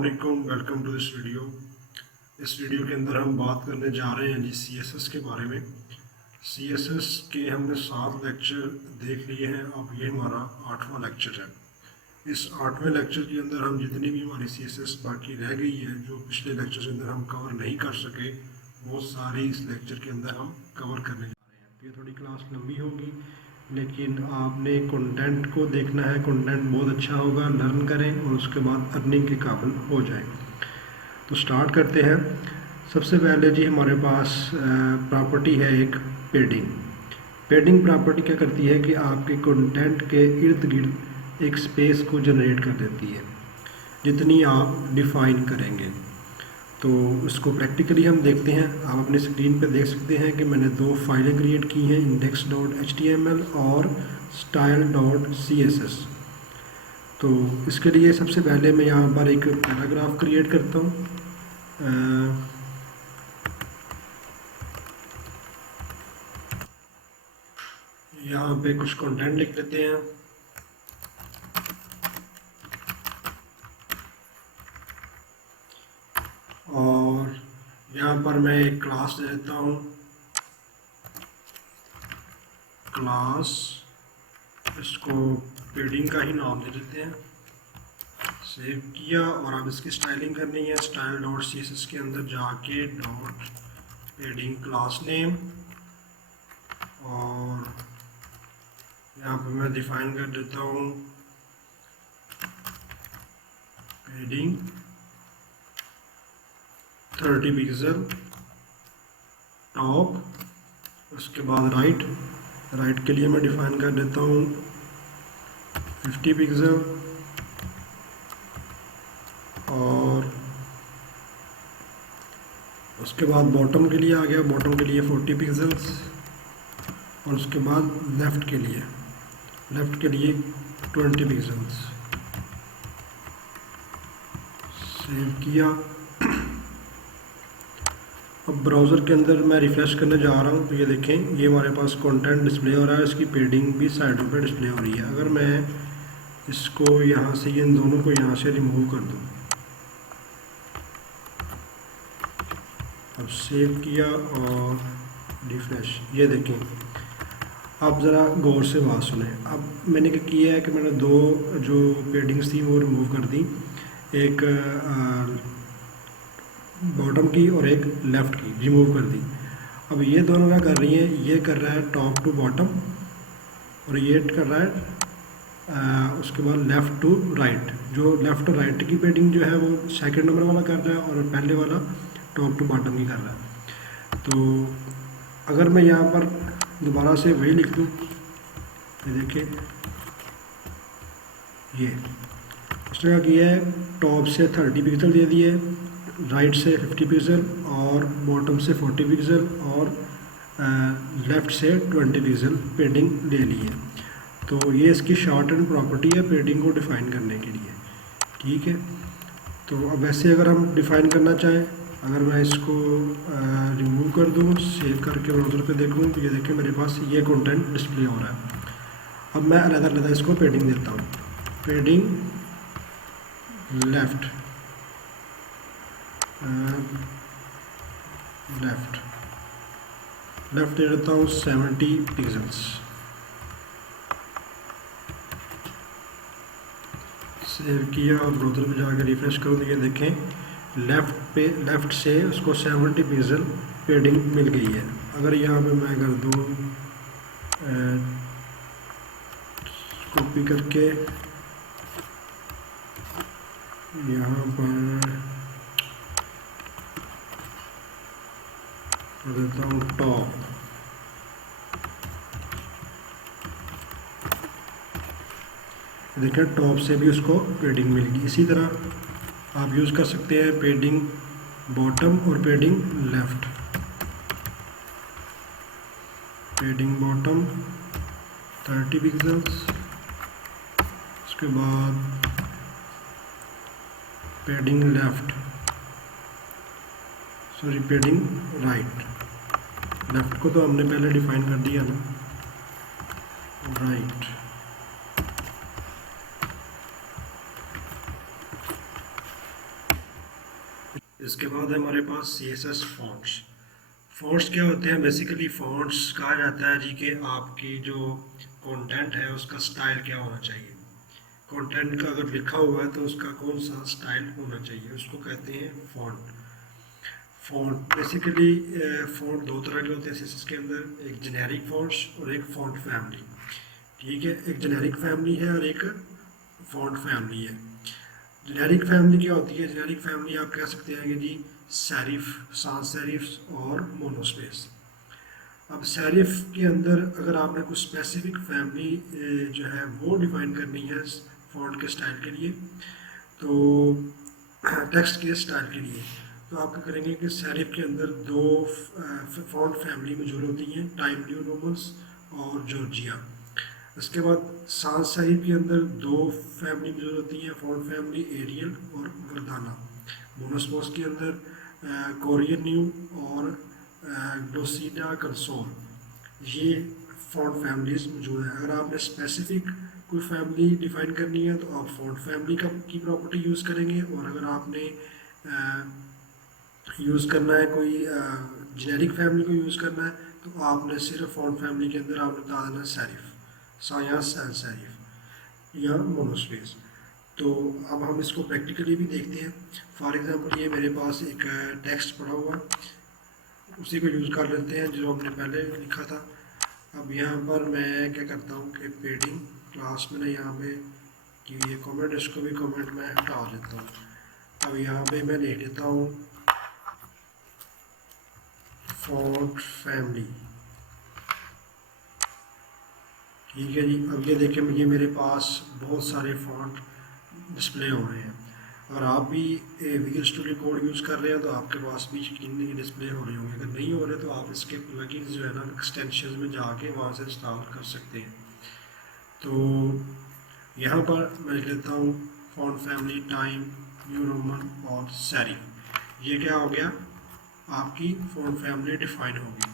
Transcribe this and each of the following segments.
अस्सलामुअलैकुम, welcome to this video. इस video के अंदर हम बात करने जा रहे हैं जी CSS के बारे में। CSS के हमने 7 लेक्चर देख लिए हैं। अब ये हमारा 8वां लेक्चर है। इस 8वें लेक्चर के अंदर हम जितनी भी हमारी CSS बाकी रह गई है, जो पिछले लेक्चर के अंदर हम कवर नहीं कर सके, वो सारी इस लेक्चर के अंदर हम कवर करने जा रहे हैं। तो ये थोड़ी क्लास लंबी होगी, लेकिन आपने कंटेंट को देखना है। कंटेंट बहुत अच्छा होगा, लर्न करें और उसके बाद अर्निंग के काबिल हो जाए। तो स्टार्ट करते हैं। सबसे पहले जी हमारे पास प्रॉपर्टी है एक पेडिंग। पेडिंग प्रॉपर्टी क्या करती है कि आपके कंटेंट के इर्द गिर्द एक स्पेस को जनरेट कर देती है, जितनी आप डिफ़ाइन करेंगे। तो इसको प्रैक्टिकली हम देखते हैं। आप अपने स्क्रीन पे देख सकते हैं कि मैंने 2 फाइलें क्रिएट की हैं, index.html और style.css। तो इसके लिए सबसे पहले मैं यहाँ पर एक पैराग्राफ क्रिएट करता हूँ। यहाँ पे कुछ कंटेंट लिख लेते हैं। और यहाँ पर मैं एक क्लास दे देता हूँ, क्लास। इसको पेडिंग का ही नाम दे देते हैं। सेव किया और अब इसकी स्टाइलिंग करनी है। style.css के अंदर जाके डॉट पेडिंग क्लास नेम, और यहाँ पर मैं डिफाइन कर देता हूँ पेडिंग 30 पिक्सल टॉप। उसके बाद राइट के लिए मैं डिफाइन कर देता हूँ 50 पिक्सल, और उसके बाद बॉटम के लिए आ गया, बॉटम के लिए 40 पिक्सल्स, और उसके बाद लेफ़्ट के लिए 20 पिक्सल्स। सेव किया। अब ब्राउज़र के अंदर मैं रिफ़्रेश करने जा रहा हूँ, तो ये देखें, ये हमारे पास कंटेंट डिस्प्ले हो रहा है। इसकी पेडिंग भी साइडों पे डिस्प्ले हो रही है। अगर मैं इसको यहाँ से, इन दोनों को यहाँ से रिमूव कर दूँ, अब सेव किया और रिफ्रेश, ये देखें। आप ज़रा गौर से बात सुने। अब मैंने क्या किया है कि मैंने 2 जो पेडिंग्स थी वो रिमूव कर दी, एक बॉटम की और एक लेफ़्ट की रिमूव कर दी। अब ये दोनों क्या कर रही हैं, ये कर रहा है टॉप टू बॉटम, और ये कर रहा है उसके बाद लेफ़्ट टू राइट। जो लेफ़्ट और राइट की पेडिंग जो है वो सेकंड नंबर वाला कर रहा है, और पहले वाला टॉप टू बॉटम की कर रहा है। तो अगर मैं यहाँ पर दोबारा से वही लिख दूँ, ये देखिए, ये उसने क्या किया है, टॉप से 30 पिक्सल दे दिए, राइट से 50 पिक्सल, और बॉटम से 40 पिक्सल, और लेफ़्ट से 20 पिक्सल पेडिंग ले ली है। तो ये इसकी शॉर्ट एंड प्रॉपर्टी है पेडिंग को डिफ़ाइन करने के लिए। ठीक है। तो अब ऐसे अगर हम डिफ़ाइन करना चाहें, अगर मैं इसको रिमूव कर दूँ, सेव करके ब्राउज़र पे देखूँ, तो ये देखें मेरे पास ये कंटेंट डिस्प्ले हो रहा है। अब मैं अलग इसको पेडिंग देता हूँ, पेडिंग लेफ़्ट दे देता हूँ 70 पिक्सल्स। सेव किया और ब्राउज़र पे जाकर रिफ्रेश करूँ, तो ये देखें लेफ़्ट से उसको 70 पिक्सल पेडिंग मिल गई है। अगर यहाँ पे मैं कर दूँ कॉपी करके यहाँ पर देता हूँ टॉप, देखिए टॉप से भी उसको पेडिंग मिल गई। इसी तरह आप यूज़ कर सकते हैं पेडिंग बॉटम और पेडिंग लेफ़्ट। पेडिंग बॉटम 30 पिक्सल्स, उसके बाद पेडिंग लेफ़्ट, पेडिंग राइट। लेफ़्ट को तो हमने पहले डिफ़ाइन कर दिया ना, राइट। इसके बाद है हमारे पास CSS फॉन्ट्स। फॉन्ट्स क्या होते हैं? बेसिकली फॉन्ट्स कहा जाता है जी कि आपकी जो कंटेंट है उसका स्टाइल क्या होना चाहिए। कंटेंट का अगर लिखा हुआ है तो उसका कौन सा स्टाइल होना चाहिए, उसको कहते हैं फॉन्ट। फॉन्ट बेसिकली फॉन्ट दो तरह के होते हैं CSS के अंदर, एक जेनेरिक फॉन्ट्स और एक फॉन्ट फैमिली। ठीक है, एक जेनेरिक फैमिली है और एक फॉन्ट फैमिली है। जेनेरिक फैमिली क्या होती है? जेनेरिक फैमिली आप कह सकते हैं कि जी सेरिफ, sans सेरिफ और मोनोस्पेस। अब सेरिफ के अंदर अगर आपने कुछ स्पेसिफिक फैमिली जो है वो डिफाइन करनी है फॉन्ट के स्टाइल के लिए, तो टेक्स्ट के स्टाइल के लिए, तो आप क्या करेंगे कि सेरिफ के अंदर दो फॉन्ट फैमिली मौजूद होती हैं, टाइम न्यू रोमन्स और जॉर्जिया। इसके बाद सांस सेरिफ के अंदर दो फैमिली मौजूद होती हैं, फॉन्ट फैमिली एरियल और वर्दाना। मोनोस्पोस के अंदर कोरियन न्यू और ग्लोसिडा कंसोल, ये फॉन्ट फैमिलीज मौजूद हैं। अगर आपने स्पेसिफिक कोई फैमिली डिफाइन करनी है तो आप फॉन्ट फैमिली की प्रॉपर्टी यूज़ करेंगे, और अगर आपने यूज़ करना है कोई जेनेरिक फैमिली को यूज़ करना है तो आपने सिर्फ फॉन्ट फैमिली के अंदर आपने बता देना सेरिफ, या सैन सेरिफ या मोनोस्पेस। तो अब हम इसको प्रैक्टिकली भी देखते हैं। फॉर एग्जांपल ये मेरे पास एक टेक्स्ट पड़ा हुआ, उसी को यूज़ कर लेते हैं जो हमने पहले लिखा था। अब यहाँ पर मैं क्या करता हूँ कि पेडिंग क्लास में यहाँ पे कि ये कमेंट, इसको भी कमेंट में हटा देता हूँ। अब यहाँ पे मैं लिख देता हूँ फॉन्ट फैमिली। ठीक है जी। अब ये देखें, ये मेरे पास बहुत सारे फॉन्ट डिस्प्ले हो रहे हैं। अगर आप भी विजुअल स्टूडियो कोड यूज़ कर रहे हैं तो आपके पास भी यकीनन डिस्प्ले हो रहे होंगे। अगर नहीं हो रहे तो आप इसके प्लगइन्स जो है ना एक्सटेंशन में जाके वहाँ से इंस्टॉल कर सकते हैं। तो यहाँ पर मैं लिख लेता हूँ font family time new Roman और सेरिफ। ये क्या हो गया? आपकी फॉन्ट फैमिली डिफाइन होगी।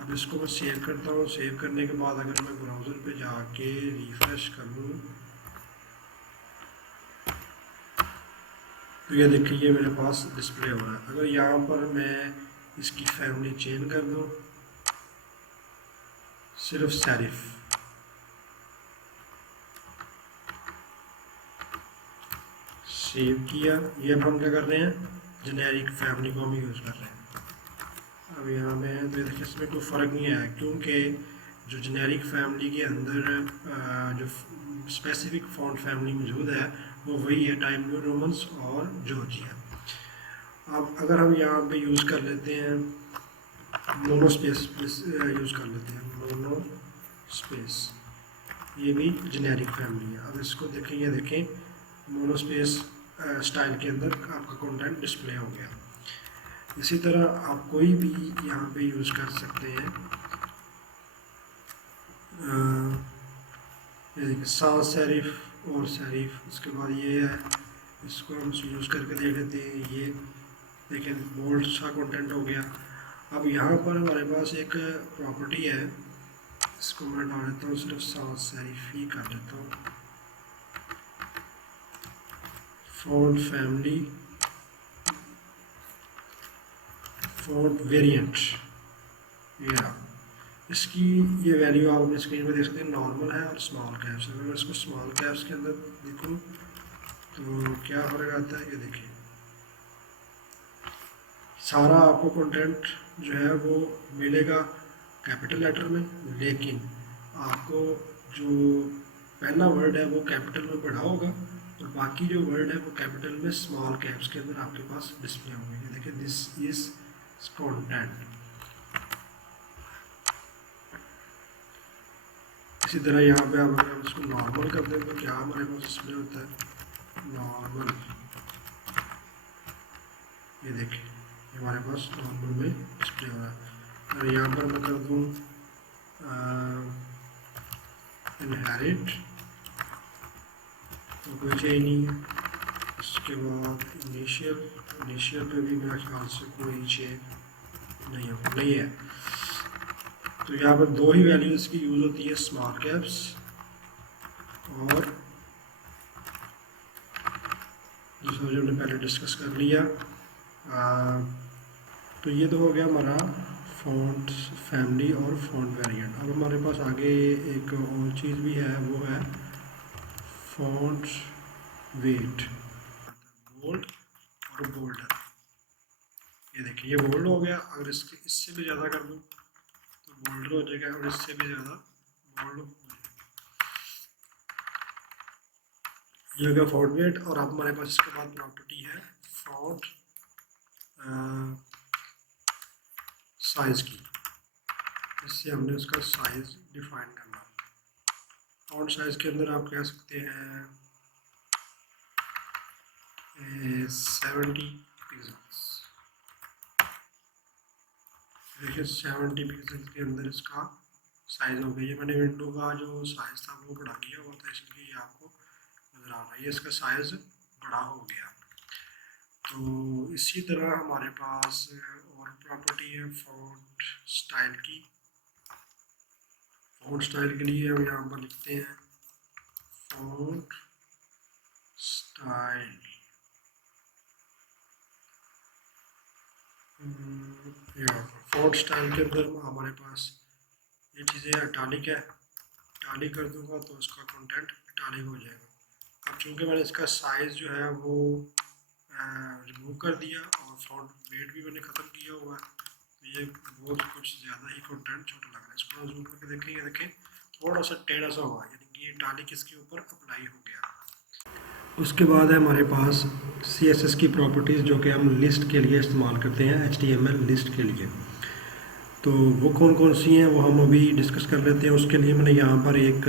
अब इसको मैं सेव करता हूँ। सेव करने के बाद अगर मैं ब्राउज़र पे जाके रिफ्रेश करूँ तो ये देखिए ये मेरे पास डिस्प्ले हो रहा है। अगर यहाँ पर मैं इसकी फैमिली चेंज कर दूँ सिर्फ सेरिफ, सेव किया, ये अब हम क्या कर रहे हैं? जेनेरिक फैमिली को हम यूज़ कर रहे हैं। अब यहाँ में तो देखिए इसमें कोई फ़र्क नहीं आया, क्योंकि जो जेनेरिक फैमिली के अंदर जो स्पेसिफिक फॉन्ट फैमिली मौजूद है वो वही है, टाइम न्यू रोमन्स और जॉर्जिया। अब अगर हम यहाँ पे यूज़ कर लेते हैं मोनोस्पेस, यूज़ कर लेते हैं मोनोस्पेस, ये भी जेनेरिक फैमिली है। अब इसको देखें, ये देखें मोनोस्पेस स्टाइल के अंदर आपका कंटेंट डिस्प्ले हो गया। इसी तरह आप कोई भी यहाँ पे यूज़ कर सकते हैं। ये देखिए सांस सेरिफ और सेरिफ, उसके बाद ये है, इसको हम यूज़ करके देख लेते हैं। ये देखिए बोल्ड सा कंटेंट हो गया। अब यहाँ पर हमारे पास एक प्रॉपर्टी है, इसको मैं डाल देता हूँ, सिर्फ सांस सेरिफ ही कर देता हूँ। फॉन्ट फैमिली फॉन्ट वेरिएंट, या इसकी ये वैल्यू आप अपने स्क्रीन पर देख सकते हैं, नॉर्मल है और स्मॉल कैप्स है। अगर मैं इसको स्मॉल कैप्स के अंदर देखूँ तो क्या फर्क आता है? ये देखिए सारा आपको कंटेंट जो है वो मिलेगा कैपिटल लेटर में, लेकिन आपको जो पहला वर्ड है वो कैपिटल में पढ़ा होगा और बाकी जो वर्ड है वो कैपिटल में स्मॉल कैप्स के अंदर आपके पास डिस्प्ले होंगे। ये देखिए दिस इज कंटेंट। इसी तरह यहाँ पे आप अगर इसको नॉर्मल कर दें तो क्या हमारे पास डिस्प्ले होता है? नॉर्मल। ये देखिए ये हमारे पास नॉर्मल में डिस्प्ले हो रहा है। अगर यहाँ पर मैं कर दूँ इनहेरिट तो कोई चेंज नहीं है। इसके बाद इनिशियल पे भी मेरे ख्याल से कोई चेंज नहीं है। तो यहाँ पर दो ही वैल्यूज़ की यूज़ होती है, स्मॉल कैप्स और दूसरा जो हमने पहले डिस्कस कर लिया तो ये तो हो गया हमारा फ़ॉन्ट फैमिली और फ़ॉन्ट वेरिएंट। अब हमारे पास आगे एक और चीज़ भी है, वो है फ़ॉन्ट वेट, बोल्ड और बोल्डर। ये देखिए, ये बोल्ड हो गया। अगर इससे भी ज़्यादा कर दूँ तो बोल्डर हो जाएगा, और इससे भी ज़्यादा बोल्ड हो जाएगा। ये हो गया फ़ॉन्ट वेट। और अब हमारे पास इसके बाद प्रॉपर्टी है फ़ॉन्ट साइज़ की। इससे हमने उसका साइज़ डिफाइन करना। फ़ॉन्ट साइज़ के अंदर आप कह सकते हैं 70 पिक्सल्स। देखिए 70 पिक्सल के अंदर इसका साइज़ हो गया। ये मैंने विंडो का जो साइज़ था वो बढ़ा दिया हुआ था, इसलिए ये आपको नज़र आ रहा है। ये इसका साइज़ बड़ा हो गया। तो इसी तरह हमारे पास और प्रॉपर्टी है फ़ॉन्ट स्टाइल की। फ़ॉन्ट स्टाइल के लिए हम यहाँ पर लिखते हैं फ़ॉन्ट स्टाइल। फ़ॉन्ट स्टाइल के अंदर हमारे पास ये चीज़ें इटालिक है। इटालिक कर दूंगा तो इसका कंटेंट इटालिक हो जाएगा। अब चूंकि मैंने इसका साइज़ जो है वो रिमूव कर दिया और फ़ॉन्ट वेट भी मैंने ख़त्म किया हुआ है, तो ये बहुत कुछ ज़्यादा ही कंटेंट छोटा लग रहा है। इसको जूम करके देखेंगे, देखें थोड़ा सा टेढ़ा सा हुआ, यानी कि ये इटालिक इसके ऊपर अप्लाई हो गया। उसके बाद है हमारे पास CSS की प्रॉपर्टीज़, जो कि हम लिस्ट के लिए इस्तेमाल करते हैं, HTML लिस्ट के लिए। तो वो कौन कौन सी हैं वो हम अभी डिस्कस कर लेते हैं। उसके लिए मैंने यहाँ पर एक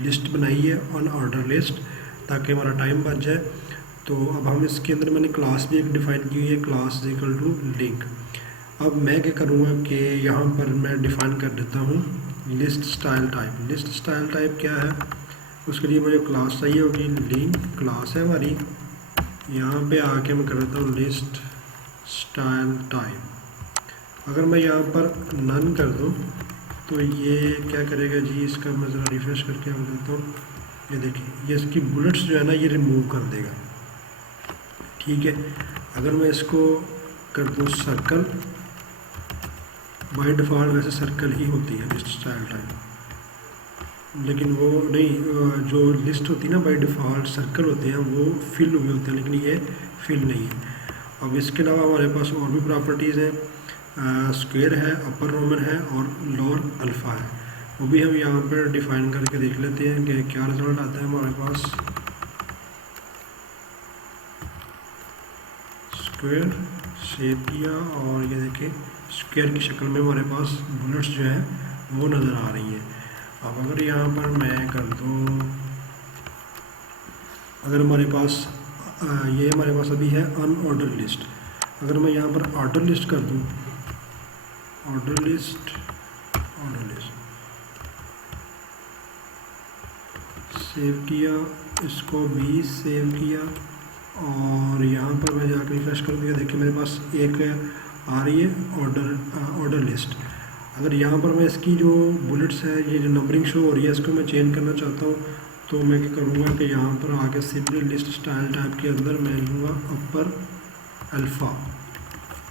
लिस्ट बनाई है, ऑन ऑर्डर लिस्ट, ताकि हमारा टाइम बच जाए। तो अब हम इसके अंदर मैंने क्लास भी एक डिफ़ाइन की हुई है, क्लास इक्वल टू लिंक। अब मैं क्या करूँगा कि यहाँ पर मैं डिफ़ाइन कर देता हूँ list style type. List style type क्या है, उसके लिए मुझे क्लास चाहिए होगी, लिंक क्लास है हमारी। यहाँ पे आके मैं कर देता हूँ लिस्ट स्टाइल टाइप। अगर मैं यहाँ पर नन कर दूँ तो ये क्या करेगा जी, इसका मैं ज़रा रिफ्रेश करके हम देता हूँ। ये देखिए, ये इसकी बुलेट्स जो है ना ये रिमूव कर देगा। ठीक है, अगर मैं इसको कर दूँ सर्कल, बाय डिफ़ॉल्ट वैसे सर्कल ही होती है लिस्ट स्टाइल टाइप, लेकिन वो नहीं, जो लिस्ट होती है ना बाय डिफ़ॉल्ट सर्कल होते हैं, वो फिल हुए होते हैं, लेकिन ये फिल नहीं है। अब इसके अलावा हमारे पास और भी प्रॉपर्टीज़ हैं, स्क्वायर है, अपर रोमन है और लोअर अल्फ़ा है। वो भी हम यहाँ पर डिफ़ाइन करके देख लेते हैं कि क्या रिजल्ट आता है हमारे पास। स्क्वायर सेव किया और ये देखें स्क्वायर की शक्ल में हमारे पास बुलेट्स जो है वो नज़र आ रही हैं। अब अगर यहाँ पर मैं कर दूँ, अगर हमारे पास ये हमारे पास अभी है अनऑर्डर लिस्ट, अगर मैं यहाँ पर ऑर्डर लिस्ट कर दूँ, ऑर्डर लिस्ट सेव किया, इसको भी सेव किया और यहाँ पर मैं जाकर रिफ्रेश कर दिया, देखिए मेरे पास एक आ रही है ऑर्डर लिस्ट। अगर यहाँ पर मैं इसकी जो बुलेट्स है, ये जो नंबरिंग शो हो रही है, इसको मैं चेंज करना चाहता हूँ, तो मैं क्या करूँगा कि यहाँ पर आके सिंपली लिस्ट स्टाइल टाइप के अंदर मैं लूँगा अपर अल्फ़ा,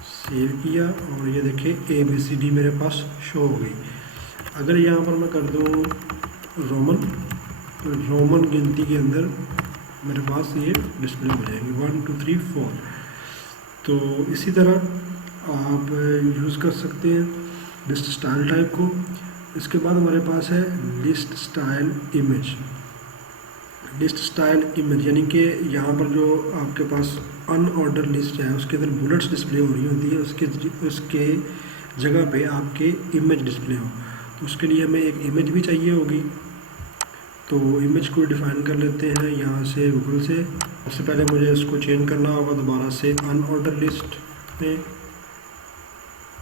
सेव किया और ये देखिए ABCD मेरे पास शो हो गई। अगर यहाँ पर मैं कर दूँ रोमन, तो रोमन गिनती के अंदर मेरे पास ये डिस्प्ले हो जाएगी 1 2 3 4। तो इसी तरह आप यूज़ कर सकते हैं लिस्ट स्टाइल टाइप को। इसके बाद हमारे पास है list style image. List style image यानी कि यहाँ पर जो आपके पास अनऑर्डर लिस्ट है उसके अंदर बुलेट्स डिस्प्ले हो रही होती है, उसके जगह पे आपके इमेज डिस्प्ले हो, तो उसके लिए हमें एक इमेज भी चाहिए होगी। तो इमेज को डिफ़ाइन कर लेते हैं यहाँ से गूगल से। सबसे पहले मुझे इसको चेंज करना होगा दोबारा से अनऑर्डर लिस्ट में,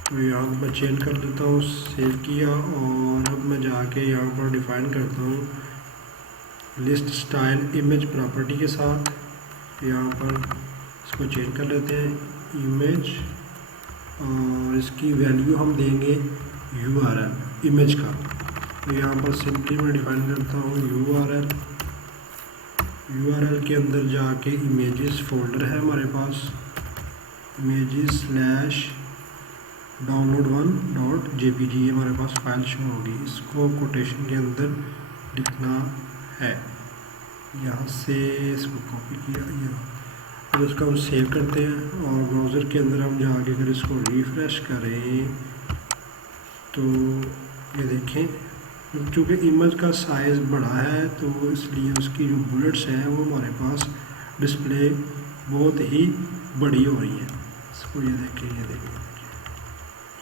तो यहाँ मैं चेंज कर देता हूँ, सेव किया और अब मैं जाके यहाँ पर डिफ़ाइन करता हूँ लिस्ट स्टाइल इमेज प्रॉपर्टी के साथ। यहाँ पर इसको चेंज कर लेते हैं इमेज और इसकी वैल्यू हम देंगे URL इमेज का। तो यहाँ पर सिंपली मैं डिफ़ाइन करता हूँ URL के अंदर जाके इमेजेस फोल्डर है हमारे पास, images स्लैश download1.jpg ये हमारे पास फाइल शो होगी। इसको कोटेशन के अंदर लिखना है। यहाँ से इसको कॉपी किया, यहाँ अब इसको हम सेव करते हैं और ब्राउज़र के अंदर हम जाके अगर इसको रिफ़्रेश करें तो ये देखें, चूँकि इमेज का साइज़ बड़ा है तो इसलिए उसकी जो बुलेट्स हैं वो हमारे पास डिस्प्ले बहुत ही बड़ी हो रही है। इसको ये देखें,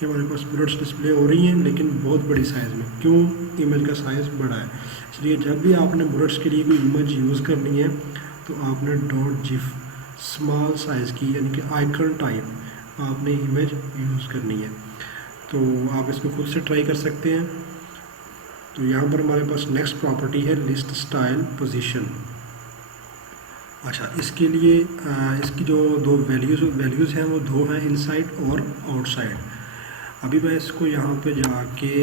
ये हमारे पास बुलेट्स डिस्प्ले हो रही हैं लेकिन बहुत बड़ी साइज़ में। क्यों? इमेज का साइज़ बड़ा है। इसलिए जब भी आपने बुलेट्स के लिए कोई इमेज यूज़ करनी है तो आपने .gif स्मॉल साइज़ की यानी कि आइकन टाइप आपने इमेज यूज़ करनी है। तो आप इसको खुद से ट्राई कर सकते हैं। तो यहाँ पर हमारे पास नेक्स्ट प्रॉपर्टी है लिस्ट स्टाइल पोजीशन। अच्छा, इसके लिए इसकी जो दो वैल्यूज़ हैं वो दो हैं, इनसाइड और आउटसाइड। अभी मैं इसको यहाँ पे जाके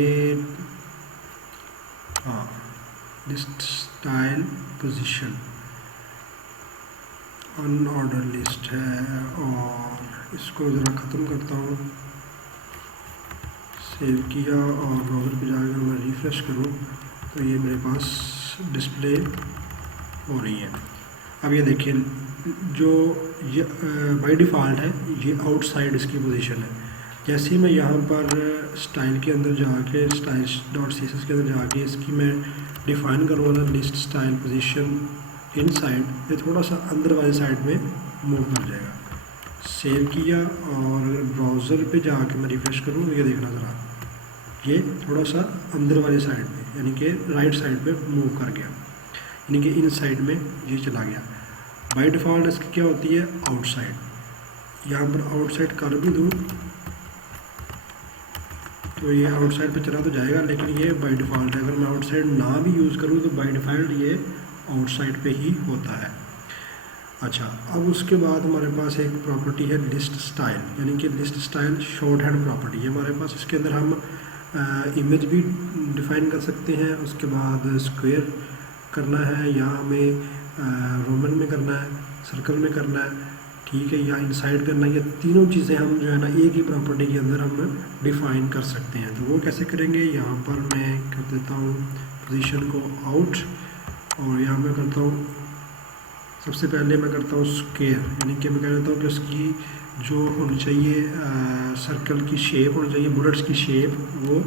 list style position unordered list है और इसको ज़रा ख़त्म करता हूँ। सेव किया और ब्राउज़र पे जाकर मैं रिफ़्रेश करूँ तो ये मेरे पास डिस्प्ले हो रही है। अब ये देखिए, जो ये बाय डिफ़ॉल्ट है ये आउटसाइड इसकी पोजीशन है। जैसे ही मैं यहाँ पर स्टाइल के अंदर जाके style.css के अंदर जाके इसकी मैं डिफ़ाइन करूँगा ना लिस्ट स्टाइल पोजीशन इनसाइड, ये थोड़ा सा अंदर वाली साइड में मूव कर जाएगा। सेव किया और ब्राउज़र पे जाके मैं रिफ़्रेश करूँ ये देखना ज़रा, ये थोड़ा सा अंदर वाली साइड में यानी कि राइट साइड पे मूव कर गया, यानी कि इन साइड में ये चला गया। बाय डिफ़ॉल्ट इसकी क्या होती है? आउटसाइड। यहाँ पर आउटसाइड कर भी दूँ तो ये आउटसाइड पे चला तो जाएगा, लेकिन ये बाय डिफ़ॉल्ट है। अगर मैं आउटसाइड ना भी यूज़ करूँ तो बाय डिफ़ॉल्ट ये आउटसाइड पे ही होता है। अच्छा, अब उसके बाद हमारे पास एक प्रॉपर्टी है लिस्ट स्टाइल, यानी कि list style short hand property है हमारे पास। इसके अंदर हम इमेज भी डिफ़ाइन कर सकते हैं, उसके बाद स्क्वायर करना है या हमें रोमन में करना है, सर्कल में करना है, ठीक है, या इनसाइड करना है। ये तीनों चीज़ें हम जो है ना एक ही प्रॉपर्टी के अंदर हम डिफ़ाइन कर सकते हैं। तो वो कैसे करेंगे? यहाँ पर मैं कर देता हूँ पोजीशन को आउट और यहाँ मैं करता हूँ, सबसे पहले मैं करता हूँ स्क्वायर, यानी कि मैं कह देता हूँ कि उसकी जो होनी चाहिए सर्कल की शेप होनी चाहिए, बुलेट्स की शेप वो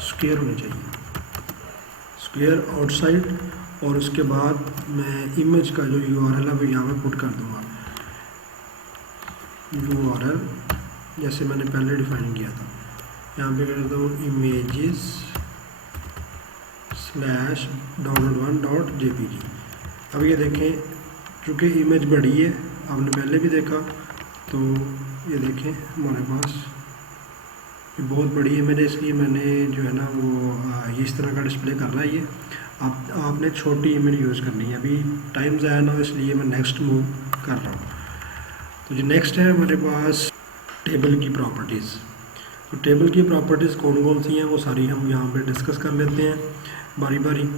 स्क्वायर होनी चाहिए, स्क्वायर आउटसाइड। और उसके बाद मैं इमेज का जो URL है वो यहाँ पे पुट कर दूँगा, URL जैसे मैंने पहले डिफाइन किया था। यहाँ पे कर देता हूँ images स्लैश download1.jpg। अब ये देखें, चूँकि इमेज बड़ी है, आपने पहले भी देखा, तो ये देखें हमारे पास ये बहुत बड़ी इमेज है, इसलिए मैंने जो है ना वो इस तरह का डिस्प्ले कर रहा है। ये आपने छोटी इमेज यूज़ करनी है। अभी टाइम ज़ाया ना हो इसलिए मैं नेक्स्ट मूव कर रहा हूँ। तो जो नेक्स्ट है हमारे पास टेबल की प्रॉपर्टीज़। तो टेबल की प्रॉपर्टीज़ कौन कौन सी हैं वो सारी हम यहाँ पे डिस्कस कर लेते हैं बारी बारी।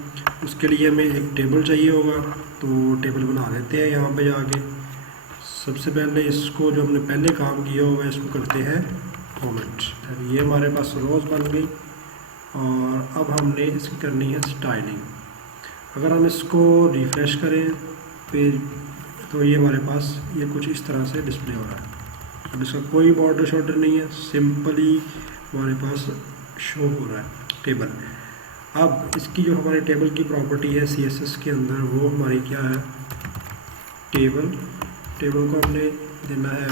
उसके लिए हमें एक टेबल चाहिए होगा, तो टेबल बना लेते हैं यहाँ पे जाके। सबसे पहले इसको जो हमने पहले काम किया हुआ है इसको करते हैं कमेंट। ये हमारे पास रोज़ बन गई और अब हमने इसकी करनी है स्टाइलिंग। अगर हम इसको रिफ़्रेश करें पेज तो ये हमारे पास ये कुछ इस तरह से डिस्प्ले हो रहा है। अब इसका कोई बॉर्डर शॉर्डर नहीं है, सिंपली हमारे पास शो हो रहा है टेबल। अब इसकी जो हमारी टेबल की प्रॉपर्टी है CSS के अंदर वो हमारी क्या है? टेबल को हमने देना है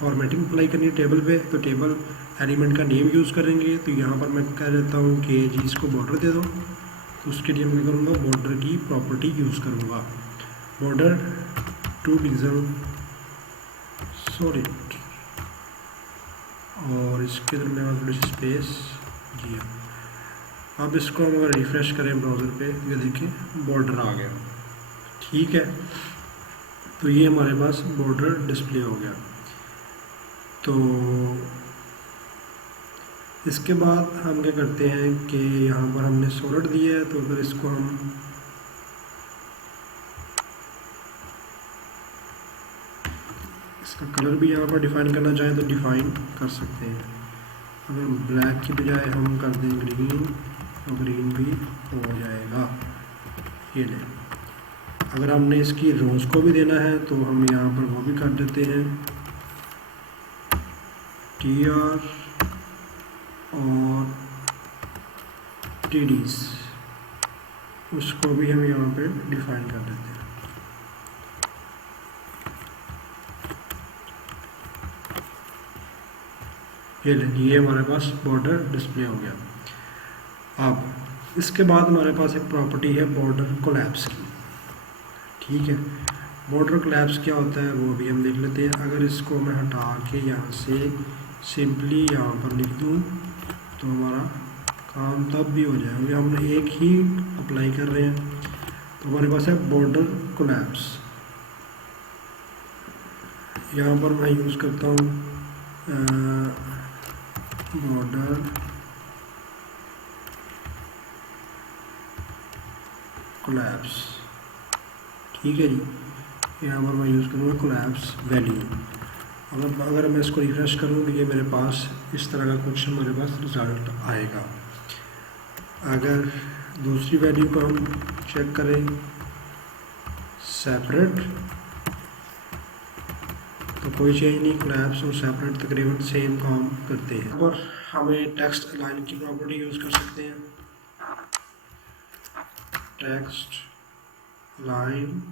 फॉर्मेटिंग अप्लाई करनी है टेबल पे। तो टेबल एलिमेंट का नेम यूज़ करेंगे। तो यहाँ पर मैं कह देता हूँ कि जी इसको बॉर्डर दे दो। तो उसके लिए मैं करूँगा बॉर्डर की प्रॉपर्टी यूज़ करूँगा, बॉर्डर टू डिज़ल सॉलिड, और इसके अंदर मेरे पास थोड़ी सी स्पेस जी। अब इसको हम अगर रिफ़्रेश करें ब्राउज़र पे, ये देखिए बॉर्डर आ गया, ठीक है। तो ये हमारे पास बॉर्डर डिस्प्ले हो गया। तो इसके बाद हम क्या करते हैं कि यहाँ पर हमने सॉलिड दिया है, तो अगर इसको हम इसका कलर भी यहाँ पर डिफ़ाइन करना चाहें तो डिफ़ाइन कर सकते हैं। अगर ब्लैक की बजाय हम कर दें ग्रीन तो ग्रीन भी हो जाएगा। ये ले, अगर हमने इसकी रोज़ को भी देना है तो हम यहाँ पर वो भी कर देते हैं TR और TDs, उसको भी हम यहाँ पे डिफ़ाइन कर देते हैं। ये ये हमारे पास बॉर्डर डिस्प्ले हो गया। अब इसके बाद हमारे पास एक प्रॉपर्टी है बॉर्डर कोलैप्स की, ठीक है। बॉर्डर कोलैप्स क्या होता है वो भी हम देख लेते हैं। अगर इसको मैं हटा के यहाँ से सिंपली यहाँ पर लिख दूँ तो हमारा काम तब भी हो जाएगा, हमने एक ही अप्लाई कर रहे हैं। तो हमारे पास है बॉर्डर कोलैप्स। यहाँ पर मैं यूज़ करता हूँ बॉर्डर कोलैप्स, ठीक है जी। यहाँ पर मैं यूज़ करूँगा कोलैप्स वैल्यू। अगर मैं इसको रिफ्रेश करूँ तो ये मेरे पास इस तरह का कुछ हमारे पास रिजल्ट आएगा। अगर दूसरी वैल्यू को हम चेक करें सेपरेट, तो कोई चेंज नहीं, कोलैप्स और सेपरेट तकरीबन सेम काम करते हैं। और हमें टेक्स्ट अलाइन की प्रॉपर्टी यूज़ कर सकते हैं। टेक्स्ट अलाइन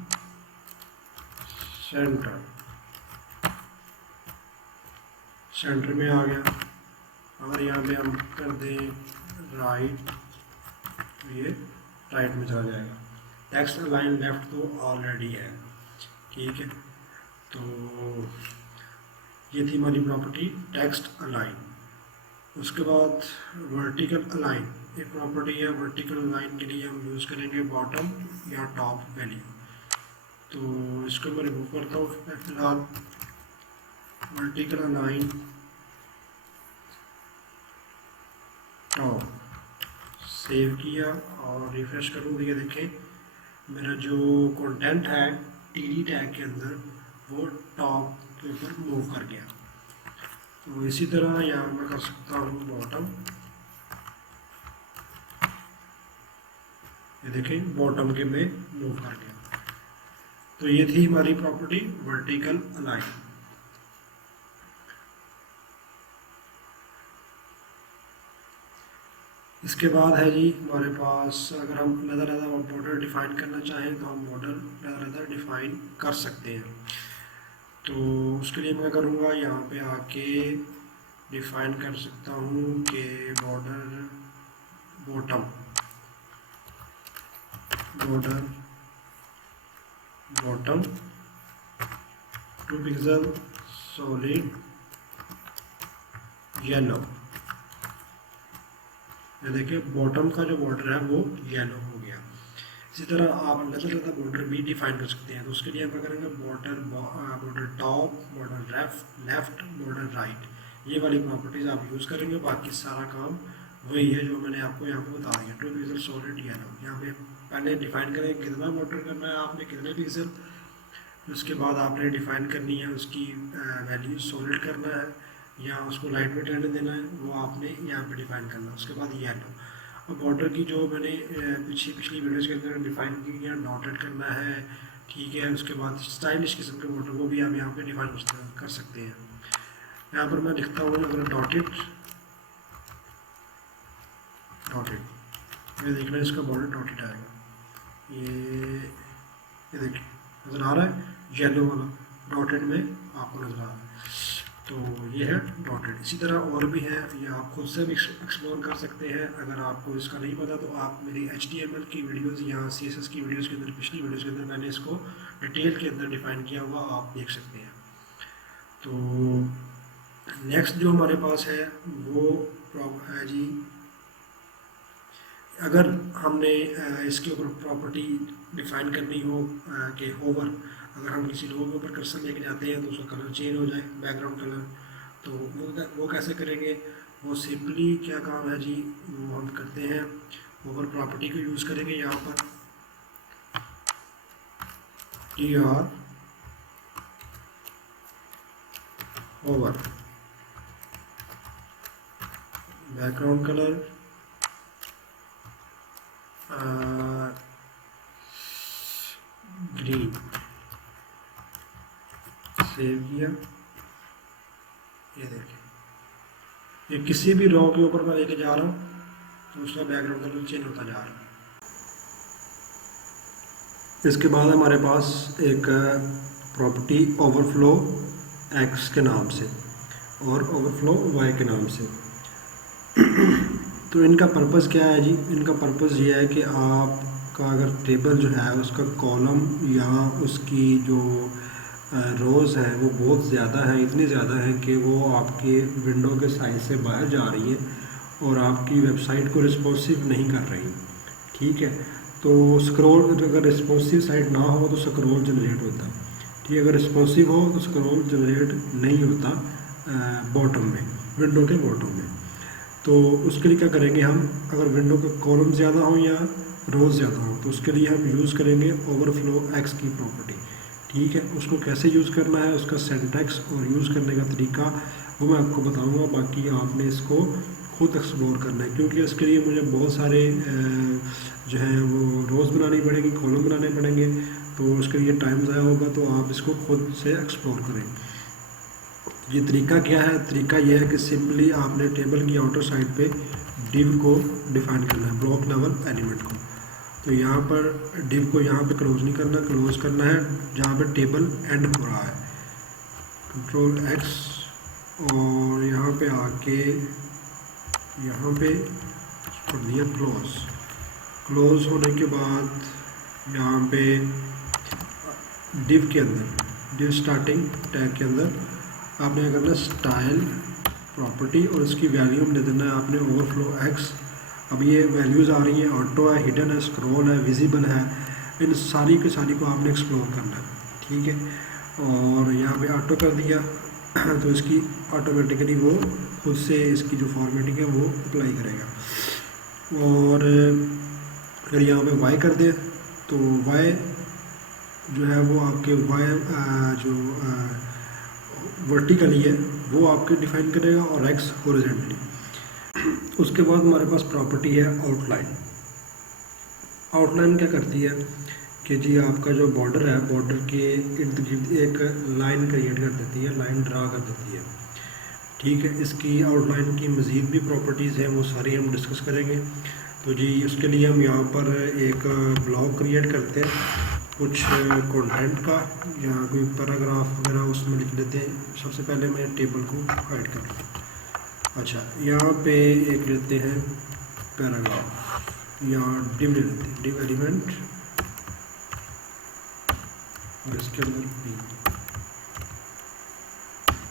सेंटर, सेंटर में आ गया। अगर यहाँ पे हम कर दें राइट तो ये राइट में चला जाएगा। टेक्स्ट अलाइन लेफ्ट तो ऑलरेडी है, ठीक है। तो ये थी हमारी प्रॉपर्टी टेक्स्ट अलाइन। उसके बाद वर्टिकल अलाइन एक प्रॉपर्टी है। वर्टिकल अलाइन के लिए हम यूज़ करेंगे बॉटम या टॉप वैल्यू। तो इसको मैं रिमूव करता हूँ फिलहाल। वर्टिकल अलाइन टॉप, सेव किया और रिफ्रेश करूँ तो ये देखें मेरा जो कंटेंट है TD टैग के अंदर वो टॉप के ऊपर मूव कर गया। तो इसी तरह यहाँ मैं कर सकता हूँ बॉटम, ये देखें बॉटम के में मूव कर गया। तो ये थी हमारी प्रॉपर्टी वर्टिकल अलाइन। इसके बाद है जी हमारे पास, अगर हम अलग बॉर्डर डिफ़ाइन करना चाहें तो हम बॉर्डर अलग डिफ़ाइन कर सकते हैं। तो उसके लिए मैं करूँगा यहाँ पे आके डिफ़ाइन कर सकता हूँ कि border bottom, border bottom 2 pixel solid yellow. ये देखिए बॉटम का जो बॉर्डर है वो येलो हो गया। इसी तरह आप अलग बॉर्डर भी डिफाइन कर सकते हैं। तो उसके लिए हम क्या करेंगे border top, border left, border right, ये वाली प्रॉपर्टीज़ आप यूज़ करेंगे। बाकी सारा काम वही है जो मैंने आपको यहाँ पे बता दिया। 2 पिक्सल सॉलिड येलो, यहाँ पे पहले डिफाइन करें कितना बॉर्डर करना है आपने, कितने पिक्सल। उसके बाद आपने डिफाइन करनी है उसकी वैल्यू, सॉलिड करना है या उसको लाइट वेट रहने देना है, वो आपने यहाँ पे डिफाइन करना है। उसके बाद येलो। अब बॉर्डर की जो मैंने पिछली वीडियोस के अंदर डिफाइन की है, डॉटेड करना है, ठीक है। उसके बाद स्टाइलिश किस्म के बॉर्डर को भी आप यहाँ पे डिफाइन कर सकते हैं। यहाँ पर मैं लिखता हूँ अगर डॉटेड, ये देखना इसका बॉर्डर डॉटेड आएगा। ये देखिए नज़र आ रहा है, येलो वाला डॉटेड में आपको नज़र आ रहा है। तो ये है डॉटेड। इसी तरह और भी है, ये आप खुद से भी एक्सप्लोर कर सकते हैं। अगर आपको इसका नहीं पता तो आप मेरी HTML की वीडियोस या CSS की वीडियोस के अंदर, पिछली वीडियोस के अंदर मैंने इसको डिटेल के अंदर डिफाइन किया हुआ, आप देख सकते हैं। तो नेक्स्ट जो हमारे पास है वो है जी, अगर हमने इसके ऊपर प्रॉपर्टी डिफाइन करनी हो कि होवर, अगर हम किसी रो के ऊपर कर्सर लेके जाते हैं तो उसका कलर चेंज हो जाए, बैकग्राउंड कलर, तो वो कैसे करेंगे। वो सिंपली क्या काम है जी, वो हम करते हैं ओवर प्रॉपर्टी को यूज़ करेंगे। यहाँ पर TR over, background colour green, save किया। ये देखिए, ये किसी भी रो के ऊपर मैं लेके जा रहा हूँ तो उसका बैकग्राउंड कलर चेंज होता जा रहा है। इसके बाद हमारे पास एक प्रॉपर्टी ओवरफ्लो एक्स के नाम से और ओवरफ्लो वाई के नाम से। तो इनका पर्पज़ क्या है जी? इनका पर्पज़ ये है कि आपका अगर टेबल जो है उसका कॉलम या उसकी जो रोज़ हैं वो बहुत ज़्यादा है, इतनी ज़्यादा है कि वो आपके विंडो के साइज से बाहर जा रही है और आपकी वेबसाइट को रिस्पॉन्सिव नहीं कर रही। ठीक है, तो स्क्रॉल, अगर रिस्पॉन्सिव साइट ना हो तो स्क्रॉल जनरेट होता है। ठीक है, अगर रिस्पॉन्सिव हो तो स्क्रॉल जनरेट नहीं होता बॉटम में, विंडो के बॉटम में। तो उसके लिए क्या करेंगे हम, अगर विंडो के कॉलम ज़्यादा हो या रोज़ ज़्यादा हो तो उसके लिए हम यूज़ करेंगे ओवरफ्लो एक्स की प्रॉपर्टी। ठीक है, उसको कैसे यूज़ करना है, उसका सिंटैक्स और यूज़ करने का तरीका वो मैं आपको बताऊंगा। बाकी आपने इसको खुद एक्सप्लोर करना है, क्योंकि इसके लिए मुझे बहुत सारे जो है वो रोज़ बनानी पड़ेगी, कॉलम बनाने पड़ेंगे, तो उसके लिए टाइम ज़ाया होगा। तो आप इसको खुद से एक्सप्लोर करें। ये तरीका क्या है? तरीका ये है कि सिंपली आपने टेबल की आउटर साइड पे डिव को डिफाइन करना है, ब्लॉक लेवल एलिमेंट को। तो यहाँ पर डिव को यहाँ पे क्लोज नहीं करना, क्लोज करना है जहाँ पे टेबल एंड हो रहा है, कंट्रोल एक्स, और यहाँ पे आके यहाँ पे कर दिया क्लोज। क्लोज होने के बाद यहाँ पे डिव के अंदर, डिव स्टार्टिंग टैग के अंदर आपने क्या करना है, स्टाइल प्रॉपर्टी, और इसकी वैल्यू में दे देना है आपने ओवरफ्लो एक्स। अब ये वैल्यूज़ आ रही हैं, ऑटो है, हिडन है, स्क्रॉल है, विजिबल है, इन सारी के सारी को आपने एक्सप्लोर करना है। ठीक है, और यहाँ पे ऑटो कर दिया तो इसकी ऑटोमेटिकली वो खुद से इसकी जो फॉर्मेटिंग है वो अप्लाई करेगा। और अगर यहाँ पे वाई कर दे तो वाई जो है वो आपके वाई जो वर्टिकली है वो आपके डिफाइन करेगा और एक्स हॉरिजॉन्टली। उसके बाद हमारे पास प्रॉपर्टी है आउटलाइन। आउटलाइन क्या करती है कि जी आपका जो बॉर्डर है, बॉर्डर के इर्द गिर्द एक लाइन क्रिएट कर देती है, लाइन ड्रा कर देती है। ठीक है, इसकी आउटलाइन की मज़ीद भी प्रॉपर्टीज़ हैं, वो सारी हम डिस्कस करेंगे। तो जी उसके लिए हम यहाँ पर एक ब्लॉक क्रिएट करते हैं कुछ कंटेंट का, या कोई पैराग्राफ वगैरह उसमें लिख देते हैं। सबसे पहले मैं टेबल को हाइड कर लूँ। अच्छा, यहाँ पे एक लेते हैं पैराग्राफ, यहाँ डिव ले लेते हैं, डिव एलिमेंट, और इसके अंदर बी,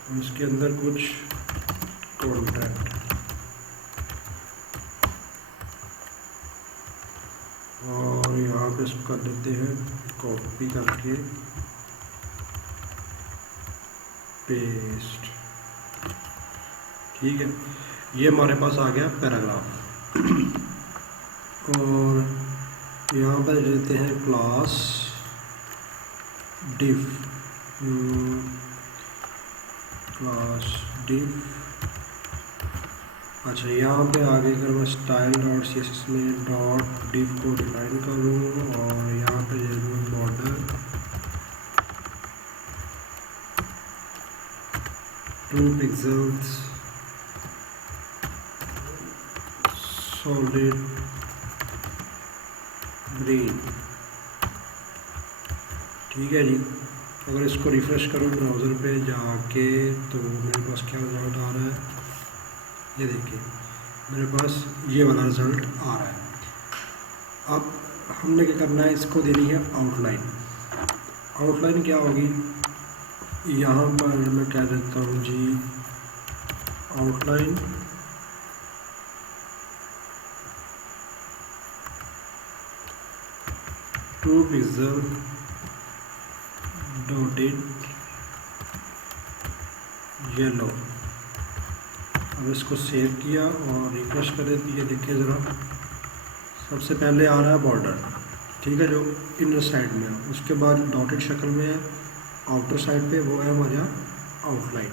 और इसके अंदर कुछ कॉन्ट्रैक्ट, और यहाँ पे इसको कर देते हैं कॉपी करके पेस्ट। ठीक है, ये हमारे पास आ गया पैराग्राफ। और यहाँ पर लेते हैं क्लास डिव, क्लास डिव। अच्छा, यहाँ पे आगे अगर मैं style dot C S S में डॉट डिव को डिफाइन करूँ, और यहाँ पे ले लूँ बॉर्डर 2 पिक्सल्स सॉलिड ग्रीन। ठीक है जी, अगर इसको रिफ़्रेश करूँ ब्राउज़र पे जाके तो मेरे पास क्या रिज़ल्ट आ रहा है, ये देखिए मेरे पास ये वाला रिज़ल्ट आ रहा है। अब हमने क्या करना है, इसको देनी है आउटलाइन। आउटलाइन क्या होगी, यहाँ पर मैं क्या देता हूँ जी, outline two pixel dotted yellow. अब इसको सेव किया और रिफ्रेश कर देती है। देखिए ज़रा, सबसे पहले आ रहा है बॉर्डर, ठीक है, जो इनर साइड में है, उसके बाद डॉटेड शक्ल में है आउटर साइड पे, वो है हमारा आउटलाइन।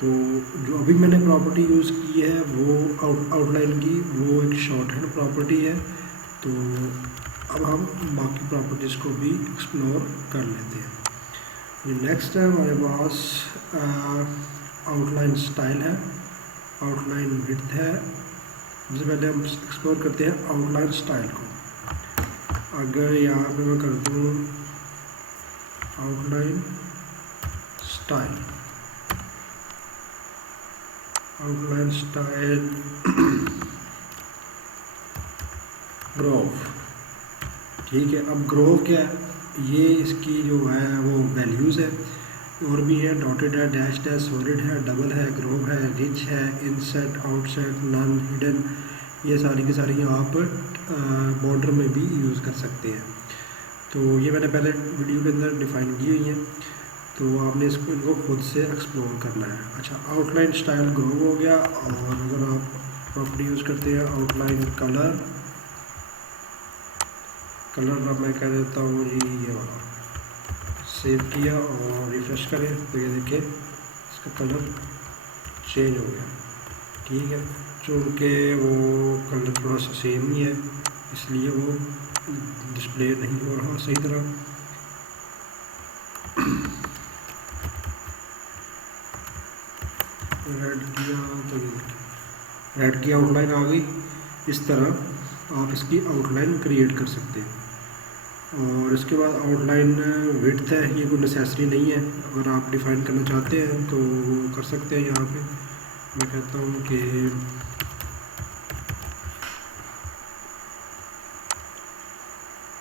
तो जो अभी मैंने प्रॉपर्टी यूज़ की है वो आउटलाइन की, वो एक शॉर्ट हैंड प्रॉपर्टी है। तो अब हम बाकी प्रॉपर्टीज़ को भी एक्सप्लोर कर लेते हैं। नेक्स्ट है हमारे पास आउटलाइन स्टाइल है, आउटलाइन विड्थ है। सबसे पहले हम एक्सप्लोर करते हैं आउटलाइन स्टाइल को। अगर यहाँ पे मैं कर दूँ outline style, outline style Grove, ठीक है। अब ग्रोव क्या है, ये इसकी जो है वो वैल्यूज़ है, और भी है, डॉटेड है, डैश्ड है, सॉलिड है, डबल है, ग्रोव है, रिच है, इनसेट, आउटसेट, नॉन हिडन, ये सारी की सारी आप बॉर्डर में भी यूज़ कर सकते हैं। तो ये मैंने पहले वीडियो के अंदर डिफ़ाइन की हुई है, तो आपने इनको खुद से एक्सप्लोर करना है। अच्छा, आउटलाइन स्टाइल ग्रोव हो गया। और अगर आप प्रॉपर्टी यूज़ करते हैं आउटलाइन कलर, कलर का मैं कह देता हूँ जी ये वाला, सेव किया और रिफ्रेश करें तो ये देखिए इसका कलर चेंज हो गया, ठीक है। चूँकि वो कलर थोड़ा सा सेम ही है इसलिए वो डिस्प्ले नहीं हो रहा सही तरह। रेड किया तो ये रेड की आउटलाइन आ गई। इस तरह आप इसकी आउटलाइन क्रिएट कर सकते हैं। और इसके बाद आउटलाइन विड्थ है, ये कोई नेसेसरी नहीं है, अगर आप डिफ़ाइन करना चाहते हैं तो कर सकते हैं। यहाँ पे मैं कहता हूँ कि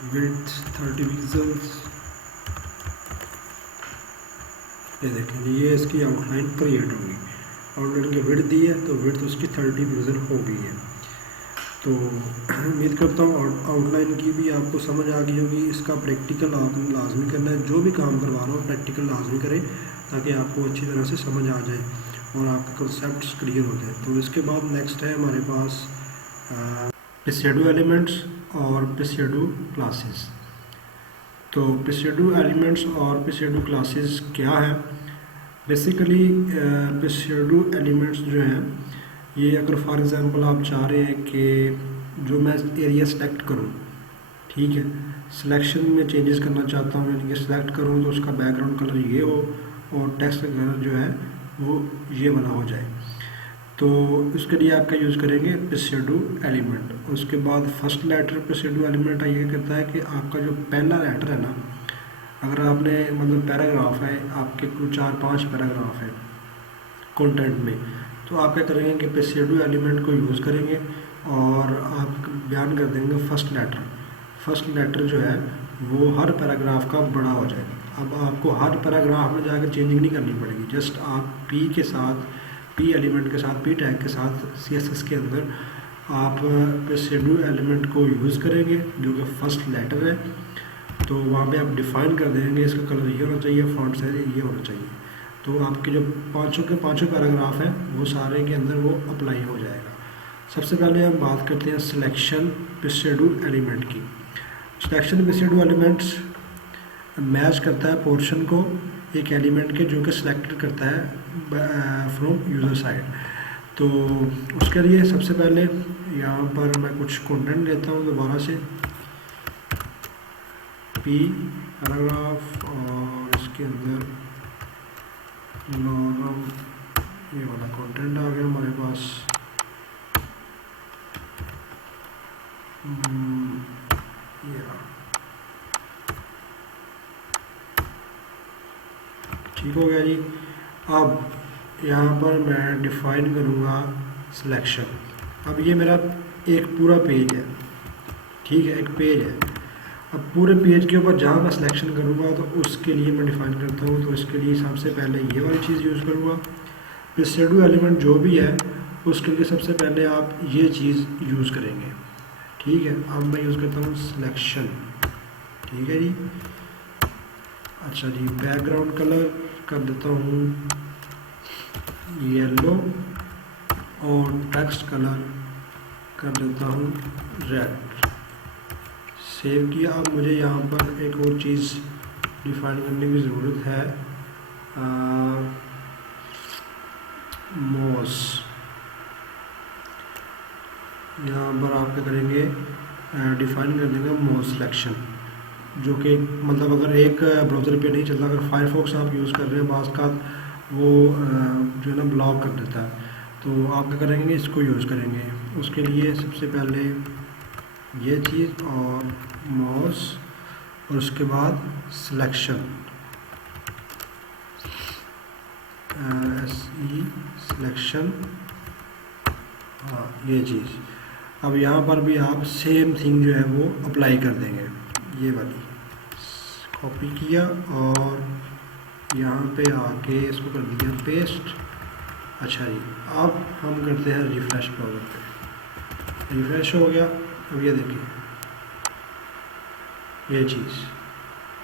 विड्थ 30 पिक्सल्स, ये देखें ये इसकी आउटलाइन क्रिएट होगी। आउटलाइन की विड्थ दी है तो विड्थ उसकी 30 पिक्सल हो गई है। तो उम्मीद करता हूँ आउटलाइन की भी आपको समझ आ गई होगी। इसका प्रैक्टिकल आपने लाजमी करना है, जो भी काम करवा रहा हो प्रैक्टिकल लाजमी करें ताकि आपको अच्छी तरह से समझ आ जाए और आपके कंसेप्ट्स क्लियर हो जाए। तो इसके बाद नेक्स्ट है हमारे पास प्रीशेड्यू एलिमेंट्स और प्रीशेड्यू क्लासेस। तो प्रीशेड्यू एलिमेंट्स और प्रीशेड्यू क्लासेस क्या है? बेसिकली प्रीशेड्यू एलिमेंट्स जो हैं ये, अगर फॉर एग्ज़ाम्पल आप चाह रहे हैं कि जो मैं एरिया सेलेक्ट करूं, ठीक है, सिलेक्शन में चेंजेस करना चाहता हूं, यानी कि सेलेक्ट करूं तो उसका बैकग्राउंड कलर ये हो और टेक्स्ट का कलर जो है वो ये वाला हो जाए, तो इसके लिए आपका यूज़ करेंगे प्रीशेड्यू एलिमेंट। उसके बाद फर्स्ट लेटर प्रीशेड्यू एलिमेंट ये करता है कि आपका जो पहला लेटर है ना, अगर आपने मतलब पैराग्राफ है आपके 4-5 पैराग्राफ है कंटेंट में, तो आप क्या करेंगे कि प्रीशेड्यू एलिमेंट को यूज़ करेंगे और आप बयान कर देंगे फर्स्ट लेटर। फर्स्ट लेटर जो है वो हर पैराग्राफ का बड़ा हो जाएगा। अब आपको हर पैराग्राफ में जाकर चेंजिंग नहीं करनी पड़ेगी, जस्ट आप पी के साथ, पी एलिमेंट के साथ, पी टैग के साथ CSS के अंदर आप प्रीशेड्यू एलिमेंट को यूज़ करेंगे जो कि फर्स्ट लेटर है। तो वहाँ पे आप डिफ़ाइन कर देंगे इसका कलर ये होना चाहिए, फॉन्ट साइज ये होना चाहिए। तो आपके जो पाँचों के पाँचों पैराग्राफ हैं वो सारे के अंदर वो अप्लाई हो जाएगा। सबसे पहले हम बात करते हैं सिलेक्शन प्रीशेड्यू एलिमेंट की। सिलेक्शन प्रीशेड्यू एलिमेंट्स मैच करता है पोर्शन को एक एलिमेंट के जो कि सिलेक्टेड करता है फ्रॉम यूज़र साइड। तो उसके लिए सबसे पहले यहाँ पर मैं कुछ कंटेंट लेता हूँ दोबारा से, पी पैराग्राफ, और इसके अंदर नॉर्मल ये वाला कंटेंट आ गया हमारे पास। ये ठीक हो गया जी। अब यहाँ पर मैं डिफ़ाइन करूँगा सिलेक्शन। अब ये मेरा एक पूरा पेज है, ठीक है, एक पेज है। अब पूरे पेज के ऊपर जहाँ मैं सिलेक्शन करूँगा तो उसके लिए मैं डिफ़ाइन करता हूँ। तो इसके लिए सबसे पहले ये वाली चीज़ यूज़ करूँगा। प्रीशेड्यू एलिमेंट जो भी है उसके लिए सबसे पहले आप ये चीज़ यूज़ करेंगे, ठीक है। अब मैं यूज़ करता हूँ सिलेक्शन, ठीक है जी। अच्छा जी, बैकग्राउंड कलर कर देता हूँ येलो और टेक्स्ट कलर कर देता हूँ रेड। सेव किया। अब मुझे यहाँ पर एक और चीज़ डिफ़ाइन करने की ज़रूरत है। मोस। यहाँ पर आप क्या करेंगे, डिफाइन कर देंगे मोस सिलेक्शन, जो कि मतलब अगर एक ब्राउज़र पे नहीं चलता, अगर फायरफॉक्स आप यूज़ कर रहे हैं बाज़ का वो जो है ना ब्लॉक कर देता है, तो आप क्या करेंगे, इसको यूज़ करेंगे। उसके लिए सबसे पहले ये चीज़ और माउस और उसके बाद सिलेक्शन, SE सिलेक्शन, हाँ ये चीज़। अब यहाँ पर भी आप सेम थिंग जो है वो अप्लाई कर देंगे, ये वाली कॉपी किया और यहाँ पे आके इसको कर दिया पेस्ट। अच्छा जी, अब हम करते हैं रिफ़्रेश ब्राउज़र पे, रिफ़्रेश हो गया। अब ये देखिए ये चीज़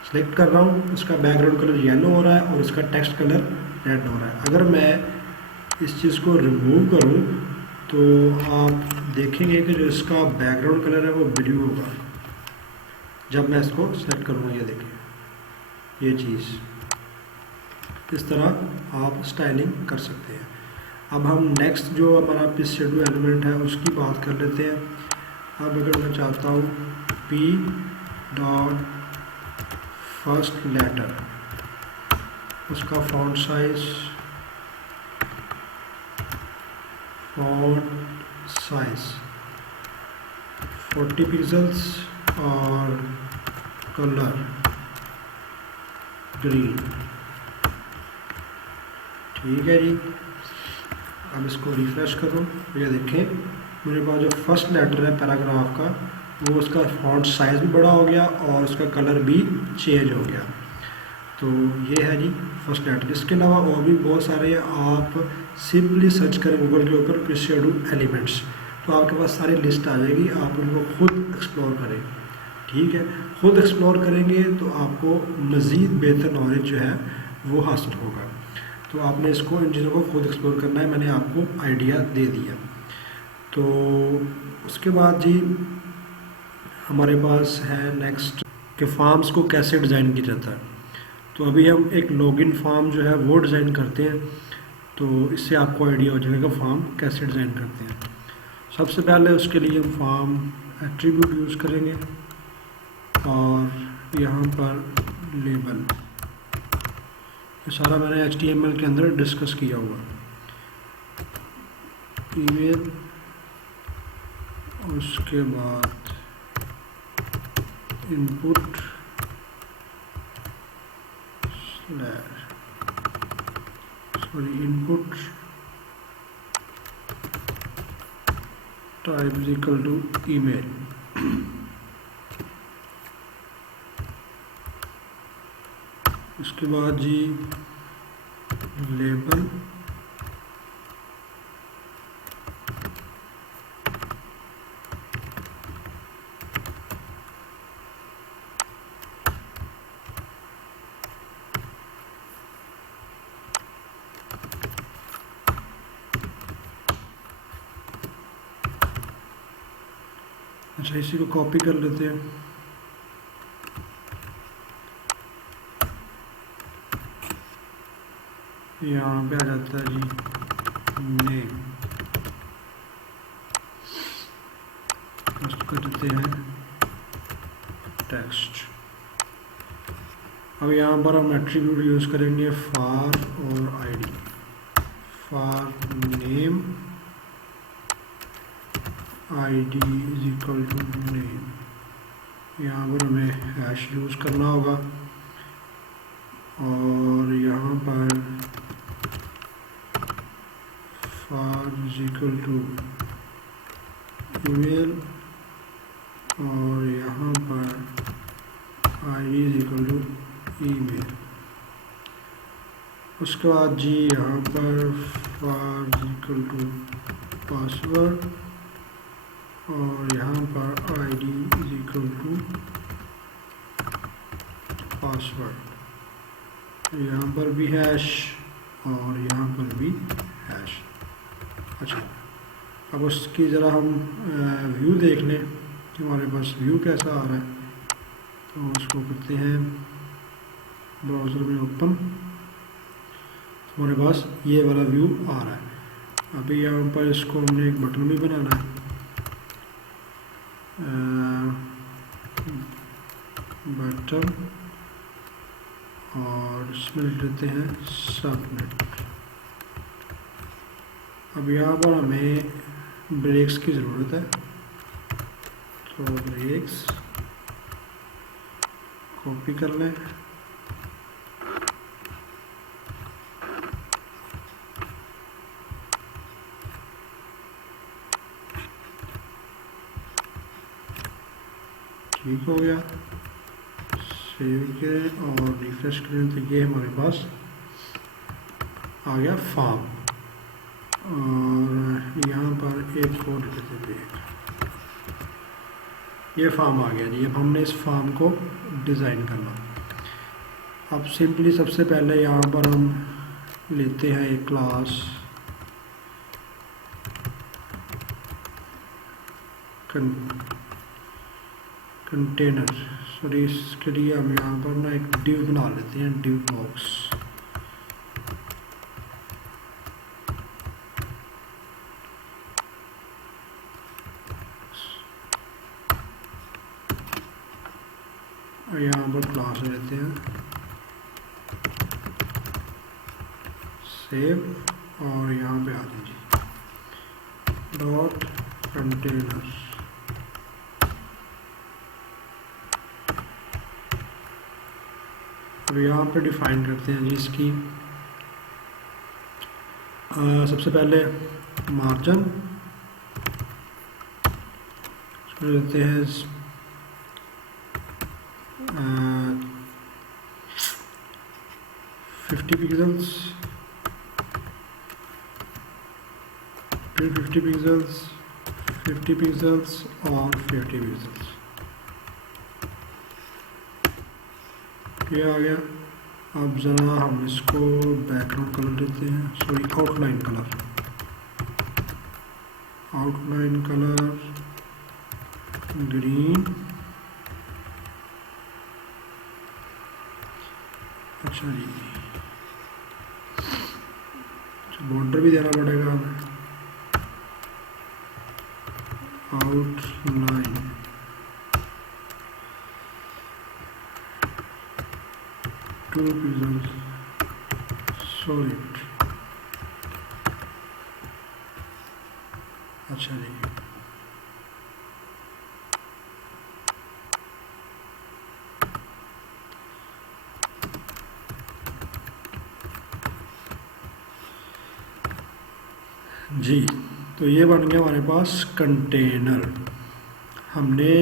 सेलेक्ट कर रहा हूँ, इसका बैकग्राउंड कलर येलो हो रहा है और इसका टेक्स्ट कलर रेड हो रहा है। अगर मैं इस चीज़ को रिमूव करूँ तो आप देखेंगे कि जो इसका बैकग्राउंड कलर है वो ब्लू होगा जब मैं इसको सेलेक्ट करूँगा। ये देखिए ये चीज़, इस तरह आप स्टाइलिंग कर सकते हैं। अब हम नेक्स्ट जो हमारा पिस शेडो एलिमेंट है उसकी बात कर लेते हैं। अब अगर मैं चाहता हूँ P डॉट फर्स्ट लेटर, उसका फॉन्ट साइज 40 पिक्सल्स और कलर ग्रीन, ठीक है जी। अब इसको रिफ़्रेश करूँ, ये देखें मेरे पास जो फर्स्ट लेटर है पैराग्राफ का वो उसका फॉन्ट साइज़ भी बड़ा हो गया और उसका कलर भी चेंज हो गया। तो ये है जी फर्स्ट लेटर। इसके अलावा और भी बहुत सारे, आप सिंपली सर्च करें गूगल के ऊपर पिस शेडो एलिमेंट्स, तो आपके पास सारी लिस्ट आ जाएगी, आप उनको खुद एक्सप्लोर करें, ठीक है। खुद एक्सप्लोर करेंगे तो आपको मज़ीद बेहतर नॉलेज जो है वो हासिल होगा। तो आपने इसको, इन चीज़ों को खुद एक्सप्लोर करना है, मैंने आपको आइडिया दे दिया। तो उसके बाद जी हमारे पास है नेक्स्ट कि फॉर्म्स को कैसे डिज़ाइन किया जाता है। तो अभी हम एक लॉगिन फॉर्म जो है वो डिज़ाइन करते हैं, तो इससे आपको आइडिया हो जाएगा फॉर्म कैसे डिज़ाइन करते हैं। सबसे पहले उसके लिए हम फॉर्म एट्रीब्यूट यूज़ करेंगे और यहाँ पर लेबल, ये सारा मैंने HTML के अंदर डिस्कस किया हुआ। ईमेल, उसके बाद input input type is equal to email. उसके बाद जी लेबल, अच्छा इसी को कॉपी कर लेते हैं। यहाँ पे आ जाता है जी नेम, उसको कर देते हैं टेक्स्ट। अब यहाँ पर हम एट्रीब्यूट यूज़ करेंगे फॉर और ID. For name ID is equal to name, यहाँ पर हमें हैश यूज़ करना होगा और यहाँ पर for is equal to email और यहाँ पर ID is equal to email. उसके बाद जी यहाँ पर for is equal to password और यहाँ पर ID is equal to password, यहाँ पर भी हैश और यहाँ पर भी हैश। अच्छा अब उसकी ज़रा हम व्यू देख लें कि हमारे पास व्यू कैसा आ रहा है। तो उसको करते हैं ब्राउज़र में ओपन, हमारे पास ये वाला व्यू आ रहा है। अभी यहाँ पर इसको हमने एक बटन भी बनाना है, बटन, और इसमें लिख देते हैं सबमिट। अब यहाँ पर हमें ब्रेक्स की ज़रूरत है, तो ब्रेक्स कॉपी कर लें, ठीक हो गया। सेव करें और रिफ्रेश करें तो ये हमारे पास आ गया फॉर्म। और यहाँ पर एक और देते हैं, ये फॉर्म आ गया जी। अब हमने इस फॉर्म को डिज़ाइन करना। अब सिंपली सबसे पहले यहाँ पर हम लेते हैं एक क्लास कंटेनर, सॉरी इसके लिए हम यहाँ पर ना एक डिव बना लेते हैं, डिव बॉक्स। यहाँ पर क्लास लेते हैं, सेव, और यहाँ पे आ दीजिए डॉट कंटेनर। अब यहाँ पे डिफाइन करते हैं जी इसकी सबसे पहले मार्जिन, इसको देते हैं 50 पिक्सल्स, फिर 50 पिक्सल्स, 50 पिक्सल्स और 50 पिक्सल्स। ये आ गया। अब ज़रा हम इसको बैकग्राउंड कलर देते हैं, sorry outline colour, outline colour green. अच्छा जी, बॉर्डर भी देना पड़ेगा हमें, आउटलाइन, टू पिक्सल्स सॉलिड। अच्छा जी, जी तो ये बन गया हमारे पास कंटेनर। हमने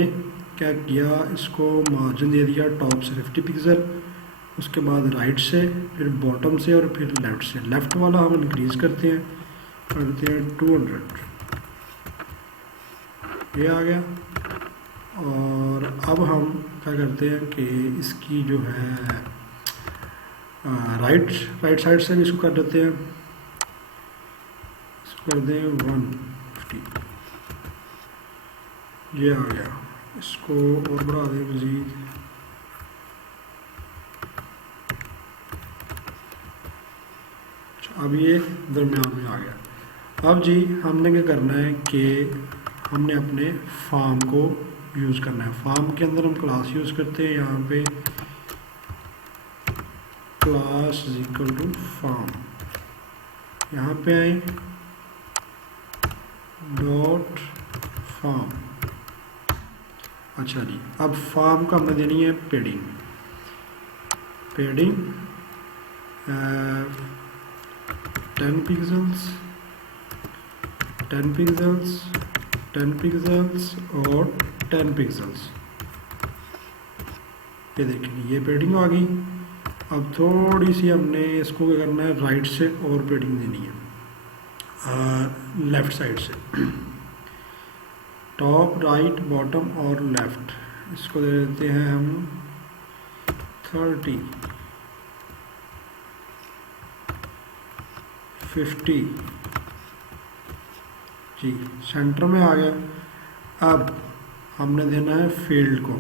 क्या किया, इसको मार्जिन दे दिया टॉप से 50 पिक्सल, उसके बाद राइट से, फिर बॉटम से, और फिर लेफ़्ट से। लेफ़्ट वाला हम इंक्रीज़ करते हैं 200, ये आ गया। और अब हम क्या करते हैं कि इसकी जो है राइट साइड से भी इसको कर देते हैं, कर दें 150, ये आ गया। इसको और बढ़ा दें मज़ीद, अब ये दरमियान में आ गया। अब जी हमने क्या करना है कि हमने अपने फॉर्म को यूज़ करना है। फॉर्म के अंदर हम क्लास यूज़ करते हैं, यहाँ पे class is equal to form, यहाँ पे आए डॉट फॉर्म। अच्छा जी, अब फॉर्म का हमने देनी है पेडिंग, पेडिंग 10 पिक्सल्स, 10 पिक्सल्स, 10 पिक्सल्स और 10 पिक्सल्स। ये देखिए ये पेडिंग आ गई। अब थोड़ी सी हमने इसको क्या करना है, राइट से और पेडिंग देनी है, लेफ़्ट साइड से, टॉप, राइट, बॉटम और लेफ़्ट। इसको दे देते हैं हम 30, 50 जी, सेंटर में आ गया। अब हमने देना है फील्ड को,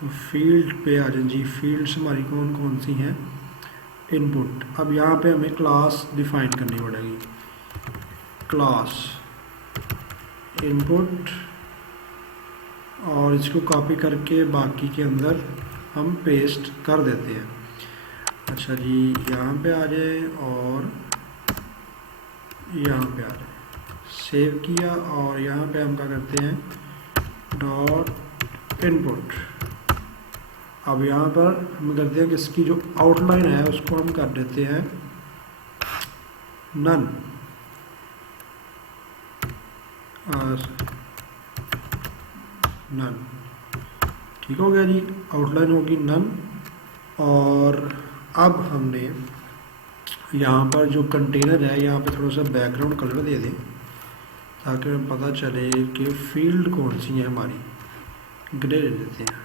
तो फील्ड पे आ जाए जी। फील्ड्स हमारी कौन कौन सी हैं, इनपुट। अब यहाँ पे हमें क्लास डिफाइन करनी पड़ेगी, क्लास इनपुट और इसको कॉपी करके बाकी के अंदर हम पेस्ट कर देते हैं। अच्छा जी, यहाँ पे आ जाए और यहाँ पे आ जाए, सेव किया और यहाँ पे हम क्या करते हैं, डॉट इनपुट। अब यहाँ पर हम करते हैं कि इसकी जो आउटलाइन है उसको हम कर देते हैं नन, नन। ठीक हो गया जी, आउटलाइन होगी नन। और अब हमने यहाँ पर जो कंटेनर है यहाँ पे थोड़ा सा बैकग्राउंड कलर दे दें ताकि हमें पता चले कि फील्ड कौन सी है हमारी। ग्रे दे देते हैं।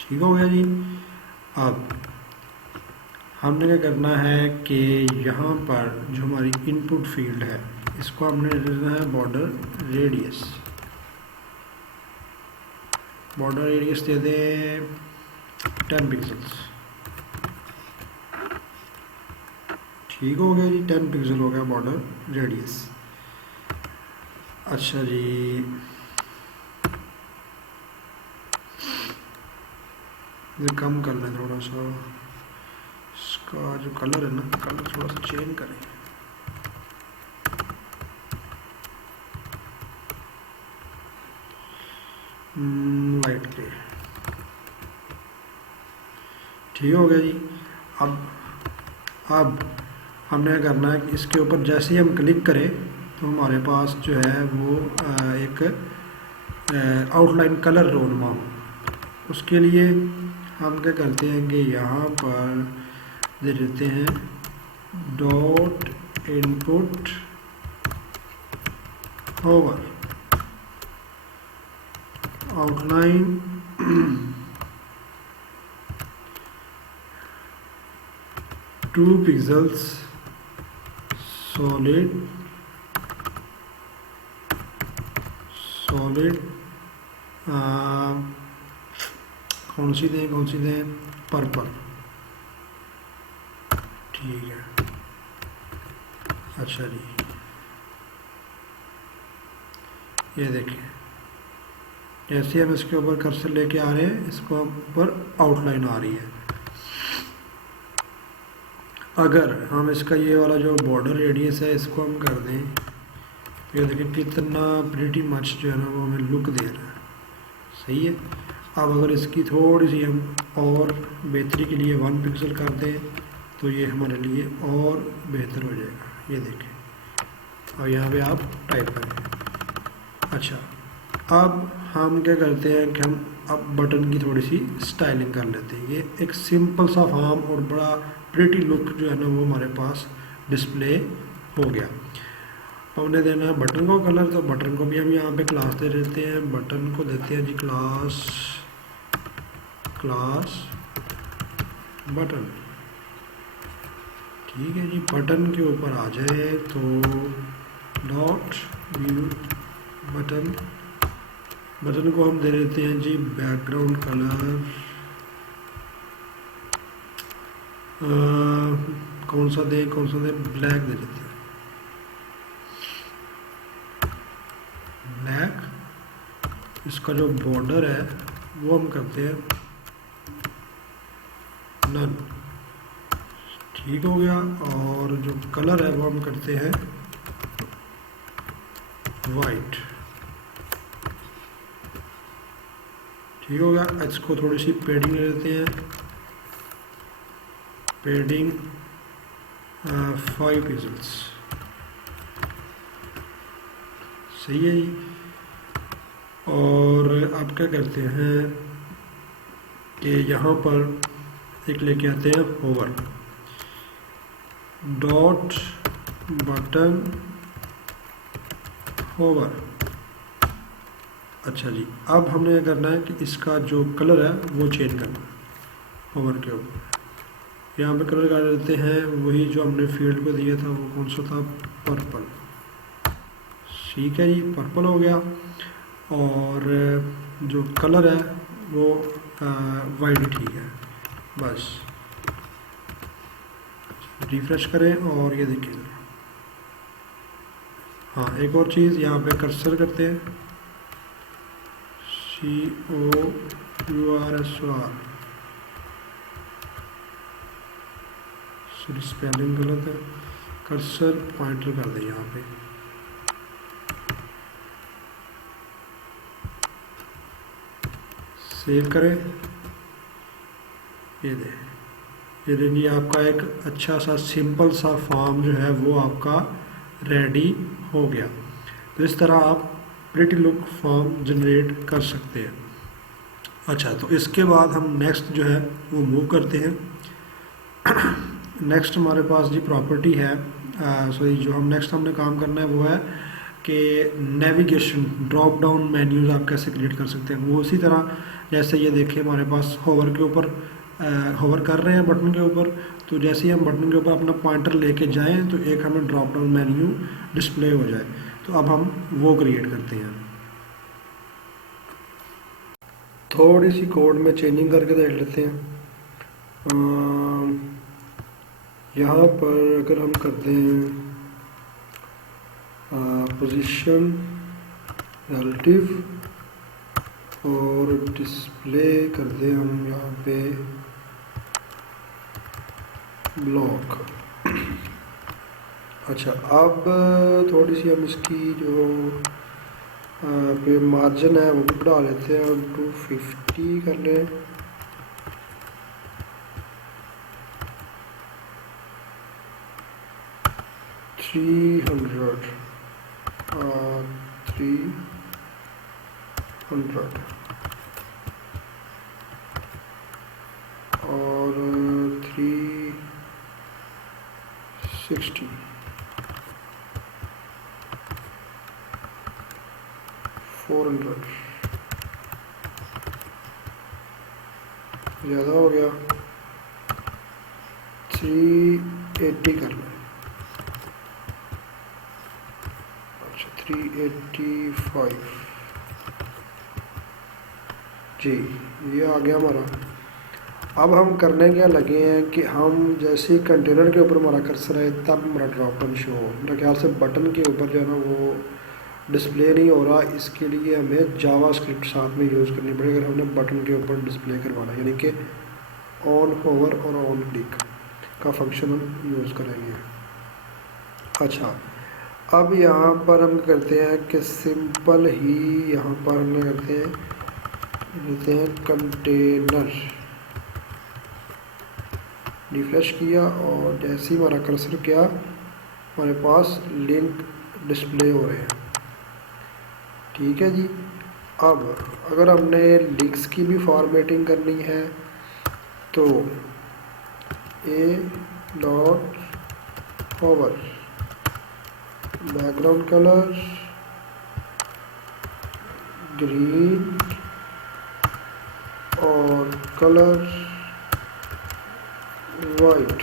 ठीक हो गया जी। अब हमने क्या करना है कि यहाँ पर जो हमारी इनपुट फील्ड है इसको हमने देना है बॉर्डर रेडियस। बॉर्डर रेडियस दे दें 10 पिक्सल्स। ठीक हो गया जी, 10 पिक्सल हो गया बॉर्डर रेडियस। अच्छा जी, ये कम कर लें थोड़ा सा, इसका जो कलर है ना, कलर थोड़ा सा चेंज करें। Light grey. ठीक हो गया जी। अब हमने करना है कि इसके ऊपर जैसे ही हम क्लिक करें तो हमारे पास जो है वो एक आउटलाइन कलर रोनमा हो। उसके लिए हम क्या करते हैं कि यहाँ पर दे देते हैं dot input hover outline 2 pixels solid कौन सी दें पर्पल। ठीक है। अच्छा जी, ये देखें जैसे हम इसके ऊपर कर्सर लेके आ रहे हैं इसको ऊपर आउटलाइन आ रही है। अगर हम इसका ये वाला जो बॉर्डर रेडियस है इसको हम कर दें तो ये देखें कितना प्रीटी मच जो है ना वो हमें लुक दे रहा है। सही है। अब अगर इसकी थोड़ी सी हम और बेहतरी के लिए 1 पिक्सल कर दें तो ये हमारे लिए और बेहतर हो जाएगा। ये देखें और यहाँ पे आप टाइप करें। अच्छा, अब हम क्या करते हैं कि हम अब बटन की थोड़ी सी स्टाइलिंग कर लेते हैं। ये एक सिंपल सा फॉर्म और बड़ा प्रिटी लुक जो है ना वो हमारे पास डिस्प्ले हो गया। हमने देना है बटन को कलर, तो बटन को भी हम यहाँ पे क्लास दे देते हैं। बटन को देते हैं जी क्लास बटन। ठीक है जी, बटन के ऊपर आ जाए तो डॉट व्यू बटन को हम दे देते हैं जी बैकग्राउंड कलर कौन सा दे ब्लैक दे देते हैं। ब्लैक। इसका जो बॉर्डर है वो हम करते हैं नन। ठीक हो गया। और जो कलर है वो हम करते हैं वाइट। ठीक हो गया। इसको थोड़ी सी पेडिंग ले लेते हैं, पेडिंग 5 पिक्सल्स। सही है जी। और अब क्या करते हैं कि यहाँ पर एक लेके आते हैं होवर डॉट बटन होवर। अच्छा जी, अब हमने क्या करना है कि इसका जो कलर है वो चेंज करना है होवर के ऊपर। यहाँ पे कलर कर देते हैं वही जो हमने फील्ड को दिया था, वो कौन सा था, पर्पल। ठीक है जी, पर्पल हो गया। और जो कलर है वो वाइट ठीक है बस। रिफ्रेश करें और ये देखिए। हाँ, एक और चीज़ यहाँ पे कर्सर करते हैं, COURSOR, सॉरी स्पेलिंग गलत है, कर्सर पॉइंटर कर दें यहाँ पे। सेव करें, ये जी आपका एक अच्छा सा सिंपल सा फॉर्म जो है वो आपका रेडी हो गया। तो इस तरह आप प्रिटी लुक फॉर्म जनरेट कर सकते हैं। अच्छा, तो इसके बाद हम नेक्स्ट जो है वो मूव करते हैं। नेक्स्ट हमारे पास जी प्रॉपर्टी है, सॉरी जो हम नेक्स्ट हमने काम करना है वो है कि नेविगेशन ड्रॉप डाउन मेन्यूज आप कैसे क्रिएट कर सकते हैं। वो उसी तरह जैसे ये देखिए हमारे पास होवर के ऊपर होवर कर रहे हैं बटन के ऊपर, तो जैसे ही हम बटन के ऊपर अपना पॉइंटर लेके जाएं तो एक हमें ड्रॉप डाउन मेन्यू डिस्प्ले हो जाए। तो अब हम वो क्रिएट करते हैं। थोड़ी सी कोड में चेंजिंग करके देख लेते हैं। यहाँ पर अगर हम करते हैं पोजीशन रिलेटिव और डिस्प्ले कर दें हम यहाँ पे ब्लॉक। अच्छा, अब थोड़ी सी हम इसकी जो पे मार्जिन है वो भी बढ़ा लेते हैं, 250 कर लें। थ्री हंड्रेड और 360 400 ज़्यादा हो गया, 380 कर लें। अच्छा, 385 जी, ये आ गया हमारा। अब हम करने क्या लगे हैं कि हम जैसे ही कंटेनर के ऊपर हमारा कर्सर है तब हमारा ड्रॉप डाउन शो हो। मेरा ख्याल से बटन के ऊपर जो है ना वो डिस्प्ले नहीं हो रहा, इसके लिए हमें जावा स्क्रिप्ट साथ में यूज़ करनी पड़ेगी अगर हमने बटन के ऊपर डिस्प्ले करवाना, यानी कि ऑन होवर और ऑन क्लिक का फंक्शन हम यूज़ करेंगे। अच्छा, अब यहाँ पर हम करते हैं कि सिंपल ही यहाँ पर हम करते हैं कंटेनर, रिफ्रेश किया और जैसे ही हमारा कर्सर किया हमारे पास लिंक डिस्प्ले हो रहे हैं। ठीक है जी। अब अगर हमने लिंक्स की भी फॉर्मेटिंग करनी है तो a.hover बैकग्राउंड कलर ग्रीन और कलर वाइट,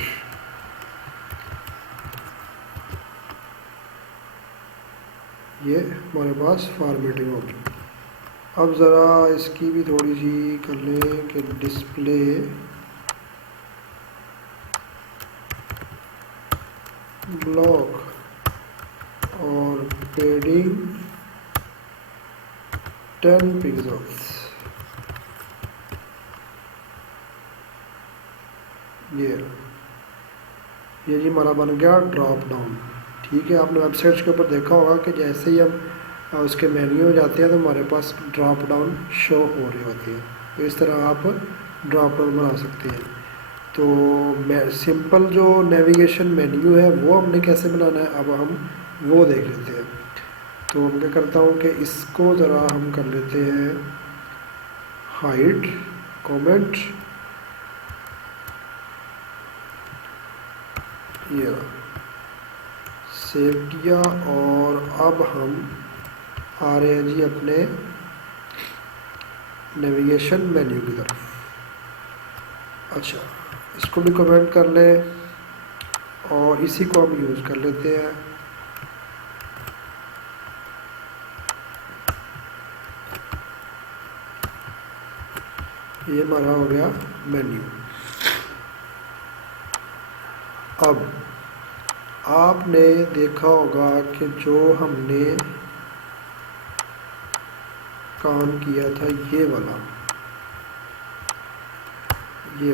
ये हमारे पास फॉर्मेटिंग होगी। अब ज़रा इसकी भी थोड़ी सी कर लें कि डिस्प्ले ब्लॉक और पेडिंग 10 पिक्सल्स। ये जी हमारा बन गया ड्रॉप डाउन। ठीक है, आपने वेबसाइट्स के ऊपर देखा होगा कि जैसे ही हम उसके मेन्यू में जाते हैं तो हमारे पास ड्रॉप डाउन शो हो रही होती है। तो इस तरह आप ड्रॉप डाउन बना सकते हैं। तो सिंपल जो नेविगेशन मेन्यू है वो हमने कैसे बनाना है अब हम वो देख लेते हैं। तो मैं क्या करता हूँ कि इसको ज़रा हम कर लेते हैं हाइड कमेंट, ये सेव किया और अब हम आ रहे हैं जी अपने नेविगेशन मेन्यू की तरफ। अच्छा, इसको भी कमेंट कर लें और इसी को हम यूज़ कर लेते हैं। ये हमारा हो गया मेन्यू। अब आपने देखा होगा कि जो हमने काम किया था ये वाला, ये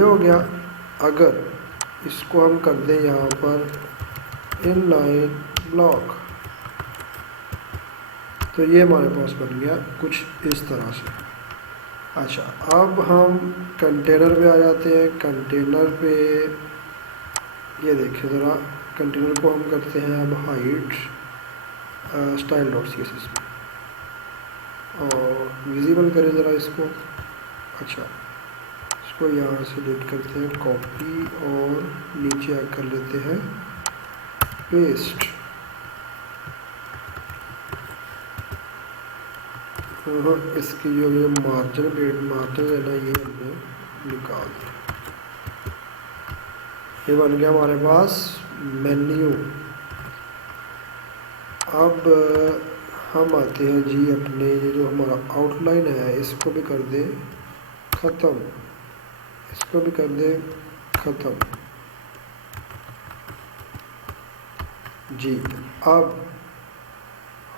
हो गया। अगर इसको हम कर दें यहाँ पर इनलाइन ब्लॉक, तो ये हमारे पास बन गया कुछ इस तरह से। अच्छा, अब हम कंटेनर पे आ जाते हैं। कंटेनर पे ये देखिए ज़रा, कंटेनर को हम करते हैं अब height style dot C S S में, और विजिबल करें ज़रा इसको। अच्छा, इसको यहाँ से डिलीट करते हैं, कॉपी, और नीचे आकर लेते हैं पेस्ट। इसकी जो ये मार्जिन है ना, ये हमने निकाल दिया। ये बन गया हमारे पास मेन्यू। अब हम आते हैं जी अपने, ये जो हमारा आउटलाइन है इसको भी कर दें ख़त्म, इसको भी कर दें ख़त्म जी। अब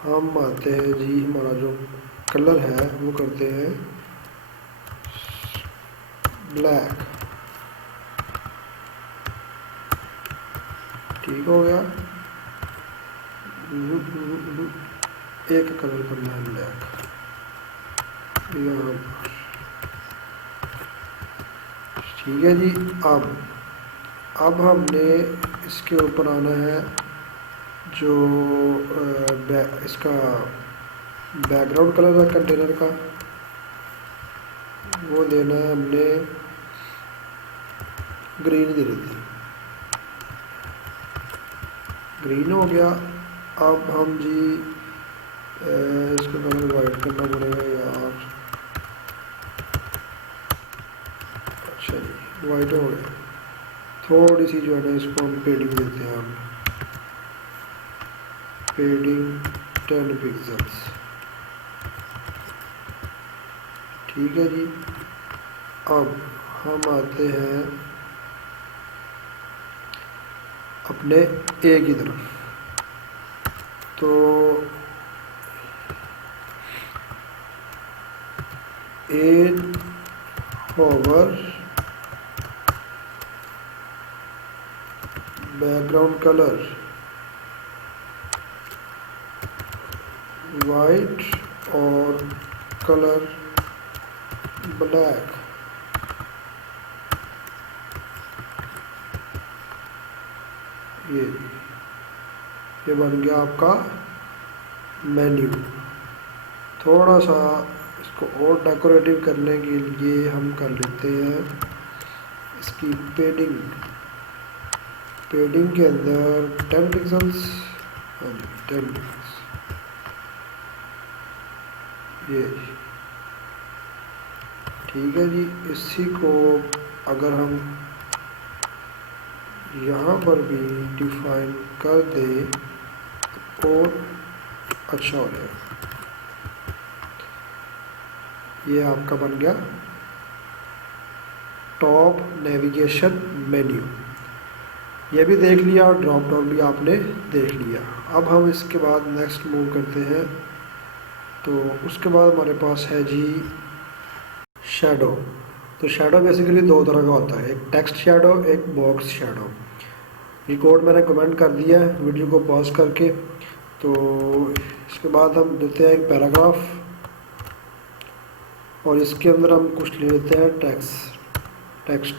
हम आते हैं जी, हमारा जो कलर है वो करते हैं ब्लैक। ठीक हो गया। एक कलर करना है ब्लैक यहाँ पर। ठीक है जी। अब हमने इसके ऊपर आना है, जो इसका बैकग्राउंड कलर है कंटेनर का, वो देना है हमने ग्रीन दे देते हैं। ग्रीन हो गया। अब हम जी इसको कलर वाइट करना पड़ेगा यार। अच्छा जी, वाइट हो गया। थोड़ी सी जो है ना, इसको हम पेडिंग देते हैं, हम पेडिंग 10 पिक्सल्स। ठीक है जी। अब हम आते हैं अपने ए की तरफ। तो ए होवर बैकग्राउंड कलर वाइट और कलर ब्लैक। ये बन गया आपका मेन्यू। थोड़ा सा इसको और डेकोरेटिव करने के लिए हम कर लेते हैं इसकी पेडिंग के अंदर 10 पिक्सल्स। हाँ जी, 10 पिक्सल्स। ये ठीक है जी। इसी को अगर हम यहाँ पर भी डिफाइन कर दे तो और अच्छा हो जाएगा। ये आपका बन गया टॉप नेविगेशन मेन्यू। ये भी देख लिया और ड्रॉप डाउन भी आपने देख लिया। अब हम इसके बाद नेक्स्ट मूव करते हैं। तो उसके बाद हमारे पास है जी शैडो। तो शैडो बेसिकली दो तरह का होता है, एक टेक्स्ट शैडो, एक बॉक्स शैडो। ये कोड मैंने कमेंट कर दिया है वीडियो को पॉज करके। तो इसके बाद हम देते हैं एक पैराग्राफ, और इसके अंदर हम कुछ ले लेते हैं टेक्स्ट,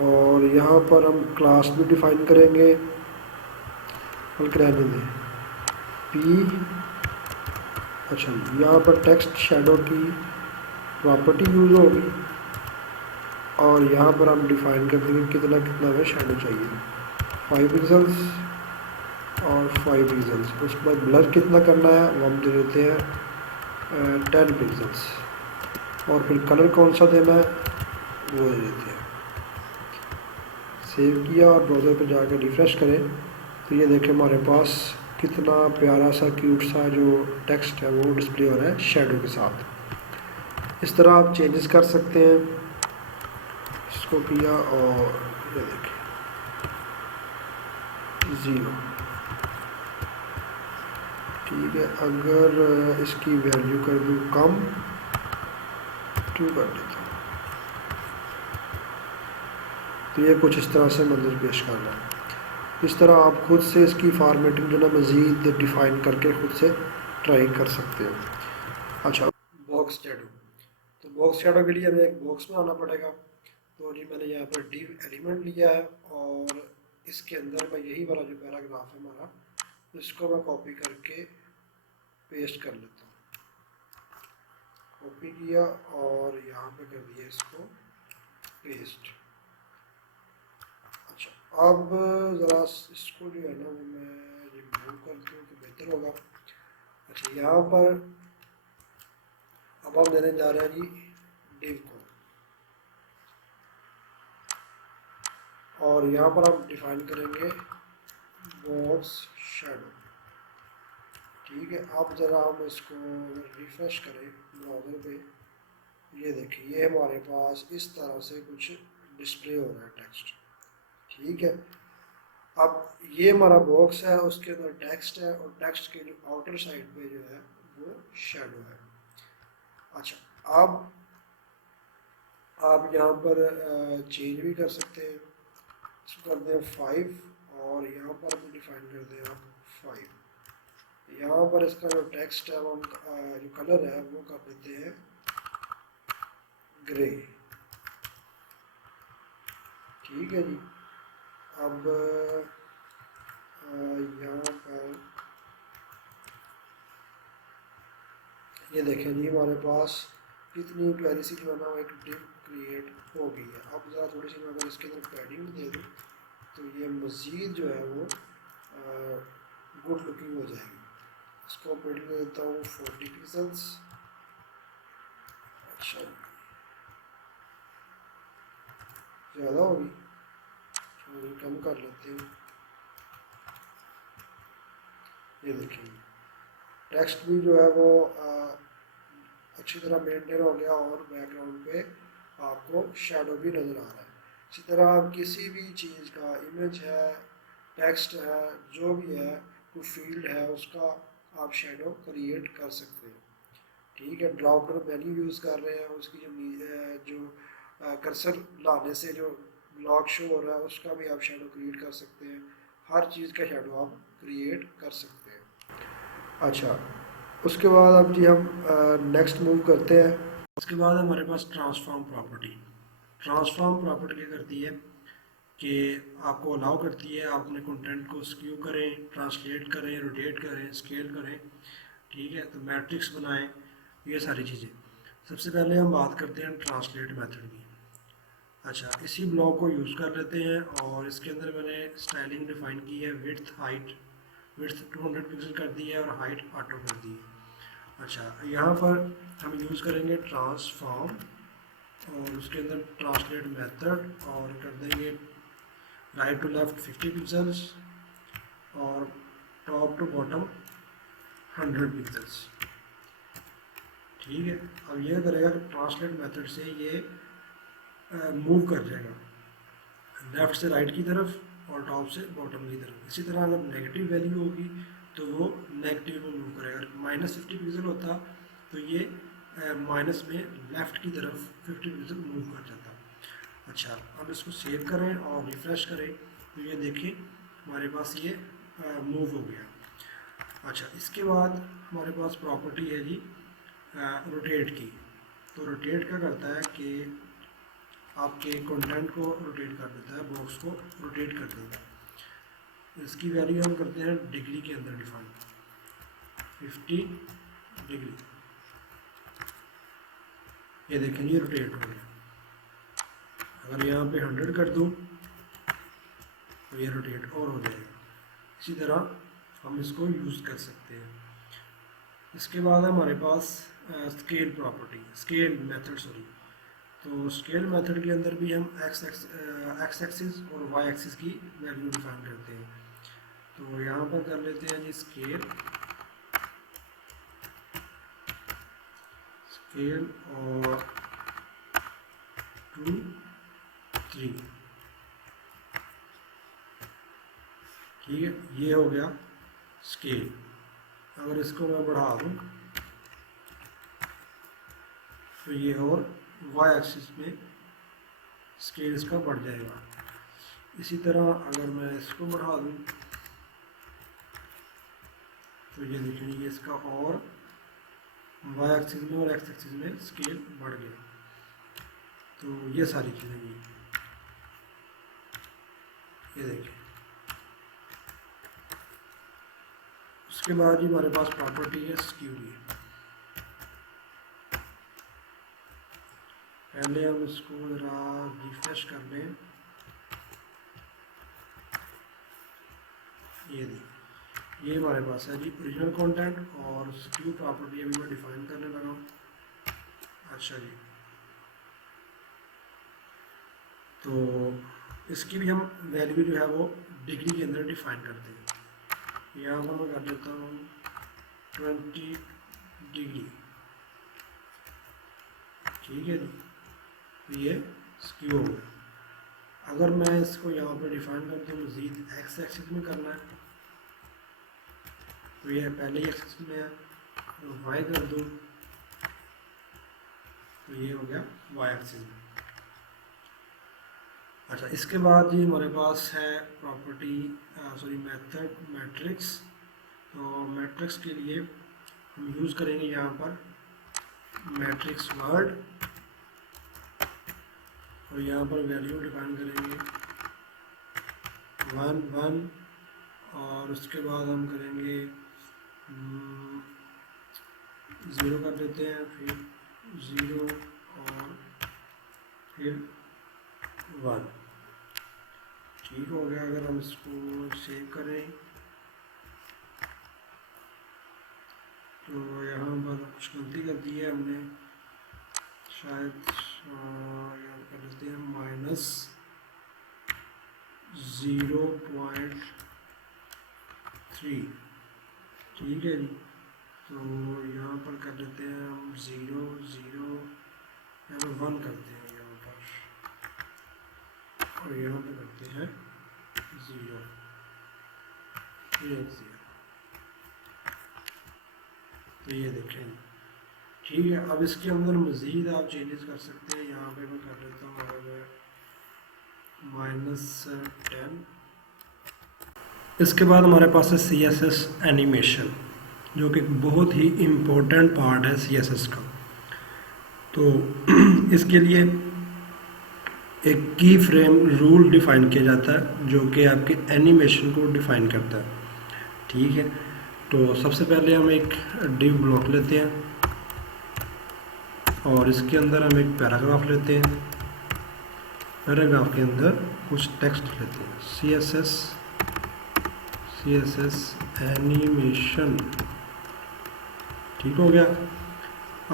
और यहाँ पर हम क्लास भी डिफाइन करेंगे। बल्कि रहने दें पी। अच्छा, यहाँ पर टेक्स्ट शैडो की प्रॉपर्टी यूज़ होगी, और यहाँ पर हम डिफाइन कर देंगे कितना हमें शैडो चाहिए, 5 पिक्सल्स और 5 पिक्सल्स। उसके बाद ब्लर कितना करना है वो हम दे देते हैं 10 पिक्सल्स, और फिर कलर कौन सा देना है वो दे देते हैं। सेव किया और ब्राउज़र पर जाकर रिफ़्रेश करें तो ये देखें हमारे पास कितना प्यारा सा क्यूट सा जो टेक्स्ट है वो डिस्प्ले हो रहा है शैडो के साथ। इस तरह आप चेंजेस कर सकते हैं। इसको किया और ये देखिए 0, ठीक है। अगर इसकी वैल्यू कर दूँ कम, 2 कर देता हूँ, तो ये कुछ इस तरह से मंजर पेश कर रहा है। इस तरह आप खुद से इसकी फॉर्मेटिंग जो है मज़ीद डिफ़ाइन करके खुद से ट्राई कर सकते हैं। अच्छा, बॉक्स शैडो। तो बॉक्स शैडो के लिए हमें एक बॉक्स बनाना पड़ेगा। तो जी मैंने यहाँ पर डिव एलिमेंट लिया है और इसके अंदर मैं यही वाला जो पैराग्राफ है हमारा, इसको मैं कॉपी करके पेस्ट कर लेता हूँ। कॉपी किया और यहाँ पे कर दिया इसको पेस्ट। अच्छा, अब ज़रा इसको जो है ना वो मैं रिमूव कर दूँ तो बेहतर होगा। अच्छा, यहाँ पर अब हम देने जा रहे हैं जी डिव को, और यहाँ पर हम डिफाइन करेंगे बॉक्स शैडो, ठीक है। अब ज़रा हम इसको रिफ़्रेश करें ब्राउज़र पे, ये देखिए ये हमारे पास इस तरह से कुछ डिस्प्ले हो रहा है टेक्स्ट, ठीक है। अब ये हमारा बॉक्स है, उसके अंदर टेक्स्ट है और टेक्स्ट के जो आउटर साइड पे जो है वो शैडो है। अच्छा, अब आप यहाँ पर चेंज भी कर सकते हैं। इसको कर दें 5 और यहाँ पर भी डिफाइन कर दें आप 5। यहाँ पर इसका जो टेक्स्ट है वो जो कलर है वो कर देते हैं ग्रे, ठीक है जी। अब यहाँ पर ये देखें जी हमारे पास कितनी प्यारी सी जो है ना एक डिव क्रिएट हो गई है। अब ज़रा थोड़ी सी मैं अगर इसके अंदर पैडिंग दे दूँ तो ये मज़ीद जो है वो गुड लुकिंग हो जाएगी। इसको पैडिंग दे देता हूँ 40 पिक्सल्स। अच्छा, ज़्यादा होगी, थोड़ी कम कर लेते हैं। ये देखिए टेक्स्ट भी जो है वो अच्छी तरह मेंटेन हो गया और बैकग्राउंड पे आपको शैडो भी नज़र आ रहा है। इसी तरह आप किसी भी चीज़ का इमेज है, टेक्स्ट है, जो भी है, कोई फील्ड है, उसका आप शैडो क्रिएट कर सकते हैं, ठीक है। ड्रॉपर मेन्यू यूज़ कर रहे हैं, उसकी जो कर्सर लाने से जो ब्लॉक शो हो रहा है उसका भी आप शैडो क्रिएट कर सकते हैं। हर चीज़ का शैडो आप क्रिएट कर सकते हैं। अच्छा, उसके बाद अब जी हम नेक्स्ट मूव करते हैं। उसके बाद हमारे पास ट्रांसफॉर्म प्रॉपर्टी। ट्रांसफॉर्म प्रॉपर्टी क्या करती है कि आपको अलाउ करती है आप अपने कंटेंट को स्क्यू करें, ट्रांसलेट करें, रोटेट करें, स्केल करें, ठीक है। तो मैट्रिक्स बनाएं, ये सारी चीज़ें। सबसे पहले हम बात करते हैं ट्रांसलेट मेथड की। अच्छा, इसी ब्लॉक को यूज़ कर लेते हैं और इसके अंदर मैंने स्टाइलिंग डिफ़ाइन की है। विड्थ हाइट, विड्थ 200 पिक्सल कर दी है और हाइट ऑटो कर दी है। अच्छा, यहाँ पर हम यूज़ करेंगे ट्रांसफॉर्म और उसके अंदर ट्रांसलेट मेथड और कर देंगे राइट टू लेफ़्ट 50 पिक्सल्स और टॉप टू बॉटम 100 पिक्सल्स, ठीक है। अब यह करेगा कि ट्रांसलेट मेथड से ये मूव कर जाएगा लेफ़्ट से राइट की तरफ और टॉप से बॉटम की तरफ। इसी तरह अगर नेगेटिव वैल्यू होगी तो वो नेगेटिव में मूव करेगा। अगर -50 पिक्सल होता तो ये माइनस में लेफ़्ट की तरफ 50 पिक्सल मूव कर जाता। अच्छा, अब इसको सेव करें और रिफ़्रेश करें तो ये देखें हमारे पास ये मूव हो गया। अच्छा, इसके बाद हमारे पास प्रॉपर्टी है जी रोटेट की। तो रोटेट क्या करता है कि आपके कंटेंट को रोटेट कर देता है, बॉक्स को रोटेट कर देता है। इसकी वैल्यू हम करते हैं डिग्री के अंदर डिफाइन, 50 डिग्री। ये देखें ये रोटेट हो गया। अगर यहाँ पे 100 कर दूँ तो ये रोटेट और हो जाएगा। इसी तरह हम इसको यूज़ कर सकते हैं। इसके बाद हमारे पास scale property, scale method sorry. तो स्केल मेथड के अंदर भी हम एक्स एक्सिस और वाई एक्सिस की वैल्यू डिफाइन करते हैं। तो यहाँ पर कर लेते हैं जी स्केल स्केल और 2 3, ठीक है, ये हो गया स्केल। अगर इसको मैं बढ़ा दूँ तो ये और वाई एक्सिस में स्केल इसका बढ़ जाएगा। इसी तरह अगर मैं इसको बढ़ा दूँ तो ये देखिए ये इसका और वाई एक्सिस में और एक्स एक्सिस में स्केल बढ़ गया। तो ये सारी चीज़ें ये देखिए। उसके बाद ही हमारे पास प्रॉपर्टी है स्क्यू की। पहले हम इसको ज़रा रिफ्रेश कर लें। ये देखिए, ये हमारे पास है जी ओरिजिनल कंटेंट और स्क्यू प्रॉपर्टी अभी मैं डिफाइन करने लगा हूँ। अच्छा जी, तो इसकी भी हम वैल्यू जो है वो डिग्री के अंदर डिफाइन करते हैं। यहाँ पर मैं कर देता हूँ 20 डिग्री, ठीक है जी। तो ये स्क्यू हो गया। अगर मैं इसको यहाँ पर डिफाइन करता हूँ मज़ीद एक्स एक्सिस में करना है तो ये पहले ही एक्स एक्सिस में है, तो वाई कर दूँ तो ये हो गया वाई एक्सिस में। अच्छा, इसके बाद ये हमारे पास है प्रॉपर्टी मेथड मैट्रिक्स। तो मैट्रिक्स के लिए हम यूज़ करेंगे यहाँ पर मैट्रिक्स वर्ड और यहाँ पर वैल्यू डिफाइन करेंगे 1 1 और उसके बाद हम करेंगे 0 कर देते हैं, फिर 0 और फिर 1, ठीक हो गया। अगर हम इसको सेव करें तो यहाँ पर कुछ गलती कर दी है हमने, शायद यहाँ कर देते हैं -0.3, ठीक है जी। तो यहाँ पर कर देते हैं हम 0 0, यहाँ पर 1 करते हैं यहाँ पर, और यहाँ पे करते हैं 0, ये 0। तो ये देखें, ठीक है। अब इसके अंदर मज़ीद आप चेंजेस कर सकते हैं। यहाँ पे मैं कर देता हूँ अगर -10। इसके बाद हमारे पास है CSS एनिमेशन, जो कि बहुत ही इम्पोर्टेंट पार्ट है CSS का। तो इसके लिए एक की फ्रेम रूल डिफ़ाइन किया जाता है जो कि आपके एनिमेशन को डिफ़ाइन करता है, ठीक है। तो सबसे पहले हम एक डिव ब्लॉक लेते हैं और इसके अंदर हम एक पैराग्राफ लेते हैं। पैराग्राफ के अंदर कुछ टेक्स्ट लेते हैं, CSS एनिमेशन, ठीक हो गया।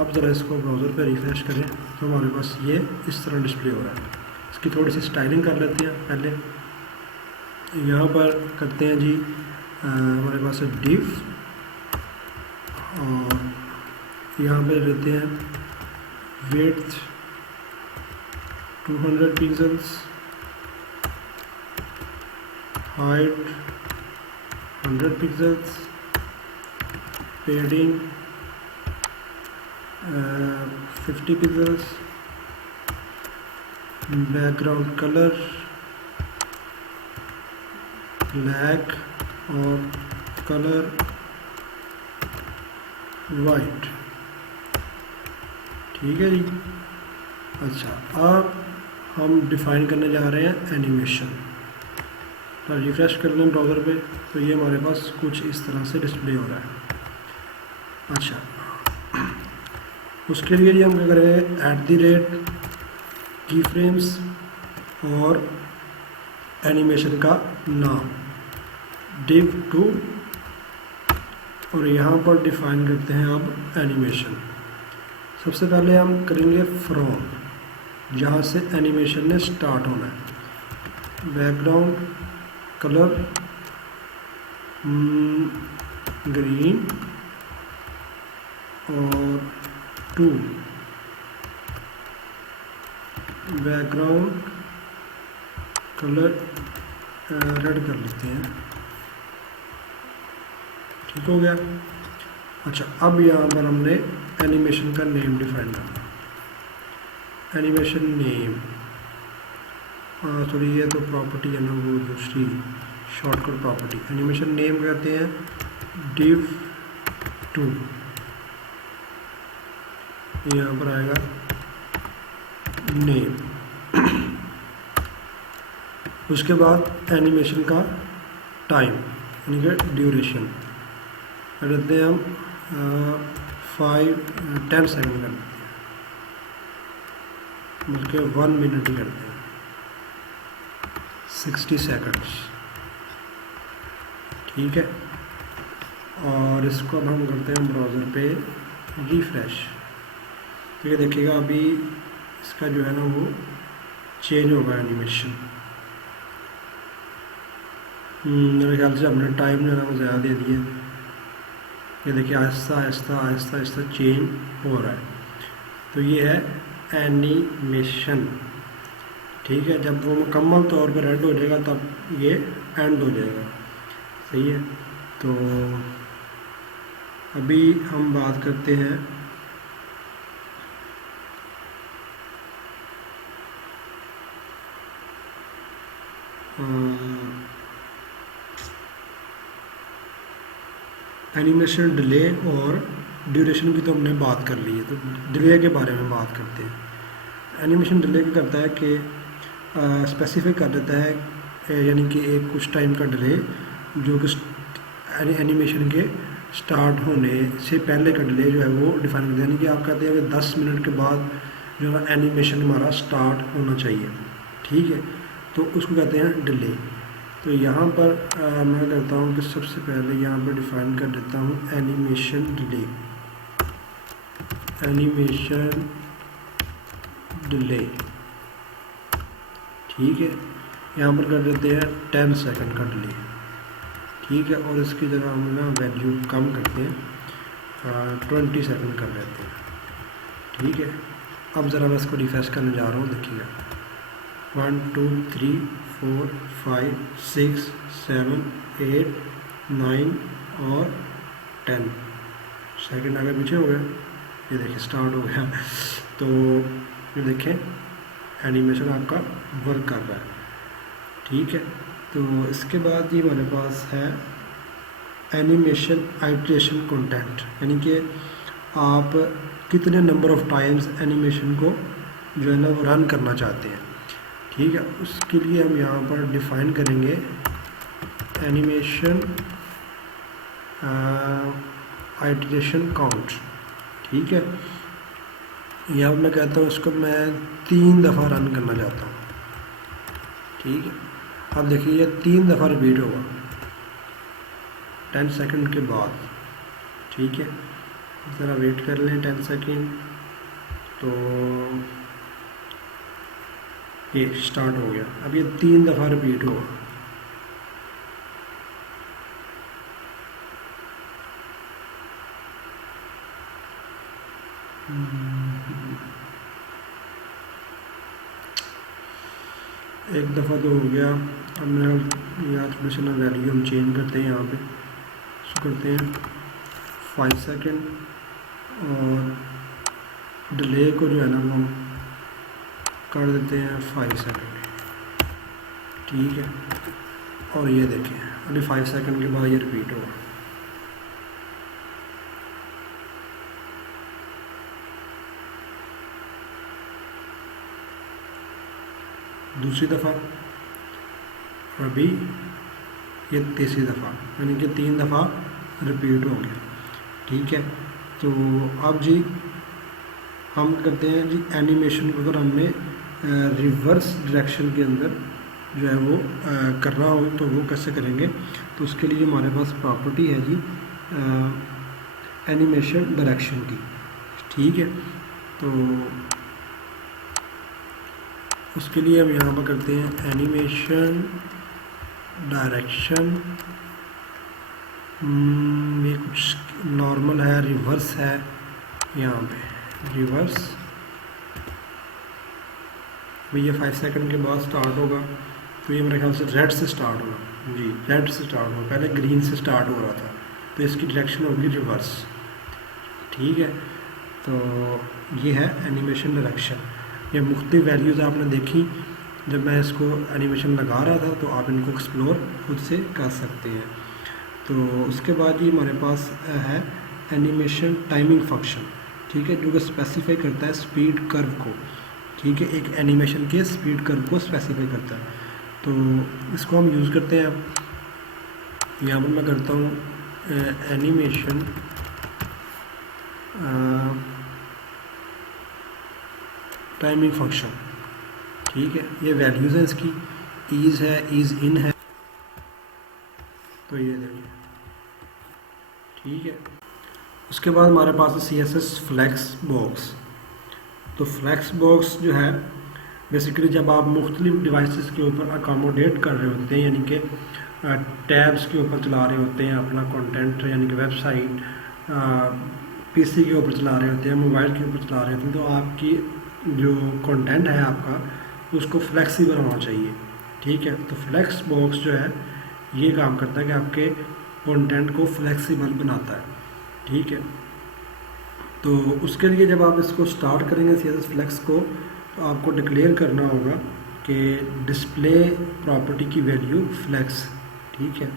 अब ज़रा इसको ब्राउज़र पे रिफ्रेश करें तो हमारे पास ये इस तरह डिस्प्ले हो रहा है। इसकी थोड़ी सी स्टाइलिंग कर लेते हैं। पहले यहाँ पर करते हैं जी हमारे पास है डिव और यहाँ पे लेते हैं width 200 pixels, height 100 pixels, पेडिंग 50 pixels, background colour black और कलर वाइट, ठीक है जी। अच्छा, अब हम डिफ़ाइन करने जा रहे हैं एनिमेशन। तो रिफ्रेश कर लें ब्राउज़र पे तो ये हमारे पास कुछ इस तरह से डिस्प्ले हो रहा है। अच्छा, उसके लिए हम क्या करेंगे, की फ्रेम्स और एनिमेशन का नाम div 2 और यहाँ पर डिफ़ाइन करते हैं अब एनिमेशन। सबसे पहले हम करेंगे फ्रॉम, जहाँ से एनिमेशन ने स्टार्ट होना है। बैकग्राउंड कलर ग्रीन और 2 बैकग्राउंड कलर रेड कर लेते हैं, ठीक हो गया। अच्छा, अब यहाँ पर हमने एनिमेशन का नेम डिफाइन करना, एनिमेशन नेम, सॉरी ये तो प्रॉपर्टी है ना, वो दूसरी शॉर्टकट प्रॉपर्टी। एनिमेशन नेम कहते हैं div 2, यहाँ पर आएगा नेम। उसके बाद एनिमेशन का टाइम यानी कि ड्यूरेशन कर देते हैं हम 10 सेकंड कर देते हैं, बल्कि 1 मिनट ही करते हैं, 60 सेकंड्स, ठीक है। और इसको अब हम करते हैं ब्राउज़र पे रिफ्रेश, तो ये देखिएगा अभी इसका जो है ना वो चेंज होगा एनिमेशन। मेरे ख्याल से हमने टाइम जो है ना वो ज़्यादा दे दिए, ये देखिए आहिस्ता आहिस्ता आहिस्ता आहिस्ता चेंज हो रहा है। तो ये है एनिमेशन, ठीक है। जब वो मुकम्मल तौर पर रेड हो जाएगा तब ये एंड हो जाएगा, सही है। तो अभी हम बात करते हैं एनिमेशन डिले और ड्यूरेशन की तो हमने बात कर ली है, तो डिले के बारे में बात करते हैं। एनिमेशन डिले क्या करता है कि स्पेसिफिक कर देता है, यानी कि एक कुछ टाइम का डिले जो कि एनिमेशन के स्टार्ट होने से पहले का डिले जो है वो डिफाइन करते हैं। यानी कि आप कहते हैं कि 10 मिनट के बाद जो है एनिमेशन हमारा स्टार्ट होना चाहिए, ठीक है, तो उसको कहते हैं डिले। तो यहाँ पर मैं करता हूँ कि सबसे पहले यहाँ पर डिफाइन कर देता हूँ एनिमेशन डिले, एनिमेशन डिले, ठीक है। यहाँ पर कर देते हैं 10 सेकंड का डिले, ठीक है। और इसकी जगह हम ना वैल्यू कम करते हैं, 20 सेकंड कर देते हैं, ठीक है। अब ज़रा मैं इसको रिफ्रेश करने जा रहा हूँ, देखिएगा 1 2 3 4 5 6 7 8 9 और 10 सेकंड आगे पीछे हो गया, ये देखिए स्टार्ट हो गया। तो ये देखें एनिमेशन आपका वर्क कर रहा है, ठीक है। तो इसके बाद ये हमारे पास है एनिमेशन आइट्रेशन कंटेंट, यानी कि आप कितने नंबर ऑफ़ टाइम्स एनिमेशन को जो है ना वो रन करना चाहते हैं, ठीक है। उसके लिए हम यहाँ पर डिफ़ाइन करेंगे एनिमेशन आइट्रेशन काउंट, ठीक है। यहाँ मैं कहता हूँ उसको मैं 3 दफ़ा रन करना चाहता हूँ, ठीक है। अब देखिए ये 3 दफ़ा रिपीट होगा 10 सेकंड के बाद, ठीक है। ज़रा वेट कर लें 10 सेकंड, तो ये स्टार्ट हो गया। अब ये 3 दफ़ा रिपीट होगा, एक दफ़ा तो हो गया। अब मेरा यहाँ थोड़ी सी ना वैल्यू हम चेंज करते हैं, यहाँ पे इसको करते हैं 5 सेकंड और डिले को जो है ना वो हम कर देते हैं 5 सेकंड, ठीक है। और ये देखें अभी 5 सेकंड के बाद ये रिपीट होगा, दूसरी दफ़ा, अभी ये तीसरी दफ़ा, यानी कि 3 दफ़ा रिपीट हो गया, ठीक है। तो अब जी हम करते हैं जी एनिमेशन को, अगर हमने रिवर्स डायरेक्शन के अंदर जो है वो करना हो तो वो कैसे करेंगे। तो उसके लिए हमारे पास प्रॉपर्टी है जी एनिमेशन डायरेक्शन की, ठीक है। तो उसके लिए हम यहाँ पर करते हैं एनिमेशन डायरेक्शन, ये कुछ नॉर्मल है, रिवर्स है, यहाँ पे रिवर्स तो ये 5 सेकंड के बाद स्टार्ट होगा, तो ये मेरे ख्याल से रेड से स्टार्ट होगा। जी, रेड से स्टार्ट होगा, पहले ग्रीन से स्टार्ट हो रहा था, तो इसकी डायरेक्शन होगी रिवर्स। ठीक है, तो ये है एनिमेशन डायरेक्शन। ये मुख्तलिफ वैल्यूज़ आपने देखी जब मैं इसको एनिमेशन लगा रहा था, तो आप इनको एक्सप्लोर खुद से कर सकते हैं। तो उसके बाद ये हमारे पास है एनिमेशन टाइमिंग फंक्शन। ठीक है, जो कि स्पेसिफाई करता है स्पीड कर्व को। ठीक है, एक एनिमेशन के स्पीड कर्व को स्पेसिफाई करता है, तो इसको हम यूज़ करते हैं। अब यहाँ पर मैं करता हूँ एनिमेशन टाइमिंग फंक्शन। ठीक है, ये वैल्यूज़ हैं इसकी, ईज़ है, ईज़ इन है, तो ये देखिए। ठीक है, उसके बाद हमारे पास है CSS फ्लैक्स बॉक्स। तो फ्लैक्स बॉक्स जो है बेसिकली जब आप मुख्तलिफ डिवाइसेस के ऊपर अकोमोडेट कर रहे होते हैं, यानी कि टैब्स के ऊपर चला रहे होते हैं अपना कंटेंट, यानी कि वेबसाइट, PC के ऊपर चला रहे होते हैं, मोबाइल के ऊपर चला रहे होते हैं, तो आपकी जो कंटेंट है आपका उसको फ्लेक्सिबल होना चाहिए। ठीक है, तो फ्लैक्स बॉक्स जो है ये काम करता है कि आपके कंटेंट को फ्लेक्सिबल बनाता है। ठीक है, तो उसके लिए जब आप इसको स्टार्ट करेंगे CSS फ्लेक्स को, तो आपको डिक्लेयर करना होगा कि डिस्प्ले प्रॉपर्टी की वैल्यू फ्लेक्स। ठीक है,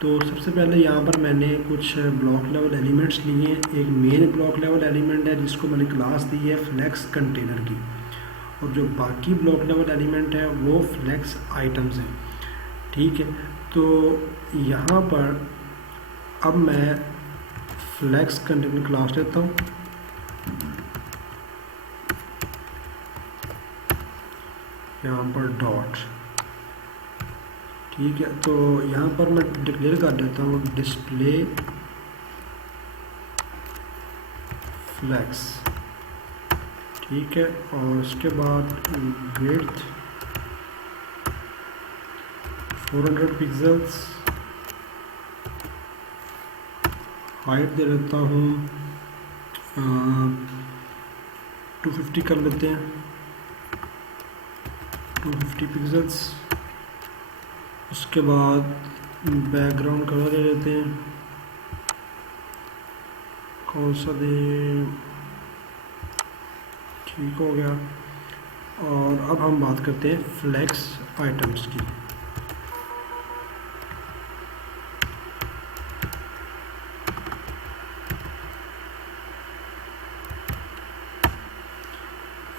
तो सबसे पहले यहाँ पर मैंने कुछ ब्लॉक लेवल एलिमेंट्स लिए हैं। एक मेन ब्लॉक लेवल एलिमेंट है जिसको मैंने क्लास दी है फ्लेक्स कंटेनर की, और जो बाकी ब्लॉक लेवल एलिमेंट है वो फ्लेक्स आइटम्स हैं। ठीक है, तो यहाँ पर अब मैं फ्लेक्स कंटेनर क्लास लेता हूँ। यहाँ पर डॉट। ठीक है, तो यहाँ पर मैं डिक्लेयर कर देता हूँ डिस्प्ले फ्लेक्स। ठीक है, और उसके बाद विड्थ 400 पिक्सल्स, हाइट दे देता हूँ 250 कर लेते हैं, 250 पिक्सल्स। उसके बाद बैकग्राउंड कलर दे देते हैं, कौन सा दे, ठीक हो गया। और अब हम बात करते हैं फ्लेक्स आइटम्स की।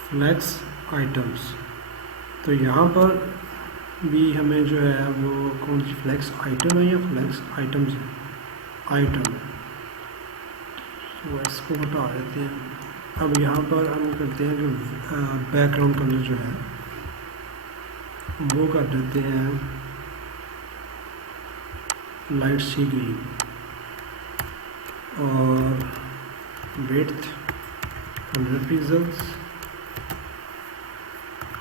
फ्लेक्स आइटम्स, तो यहाँ पर भी हमें जो है वो कौन सी फ्लेक्स आइटम है या फ्लेक्स आइटम्स है, आइटम है, तो इसको हटा देते हैं। अब यहाँ पर हम करते हैं कि बैकग्राउंड कलर जो है वो कर देते हैं लाइट सी ग्रीन, और विड्थ 100 पिक्सल्स,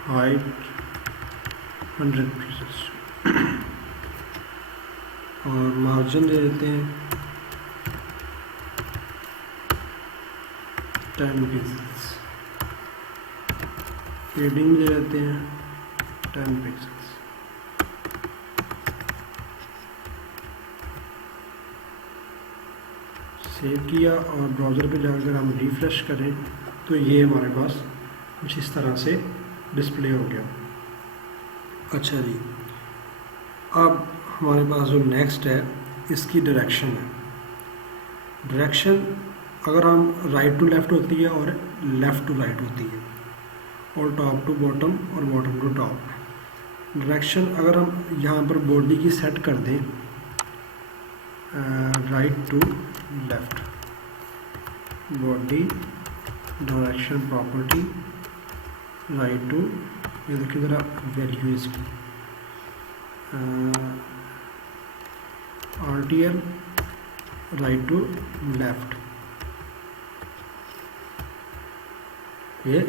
हाइट 100 पिक्सल्स, और मार्जिन दे देते हैं 10 पिक्सल्स, शेडिंग दे देते हैं 10 पिक्सल्स। सेव किया और ब्राउज़र पे जाकर हम रिफ़्रेश करें तो ये हमारे पास कुछ इस तरह से डिस्प्ले हो गया। अच्छा जी, अब हमारे पास जो नेक्स्ट है इसकी डायरेक्शन है। डायरेक्शन अगर हम राइट टू लेफ़्ट होती है और लेफ़्ट टू राइट होती है, और टॉप टू बॉटम और बॉटम टू टॉप। डायरेक्शन अगर हम यहाँ पर बॉडी की सेट कर दें right to left, body direction property right to, ये देखिए ज़रा वैल्यू इसकी RTL राइट टू लेफ़्ट, ये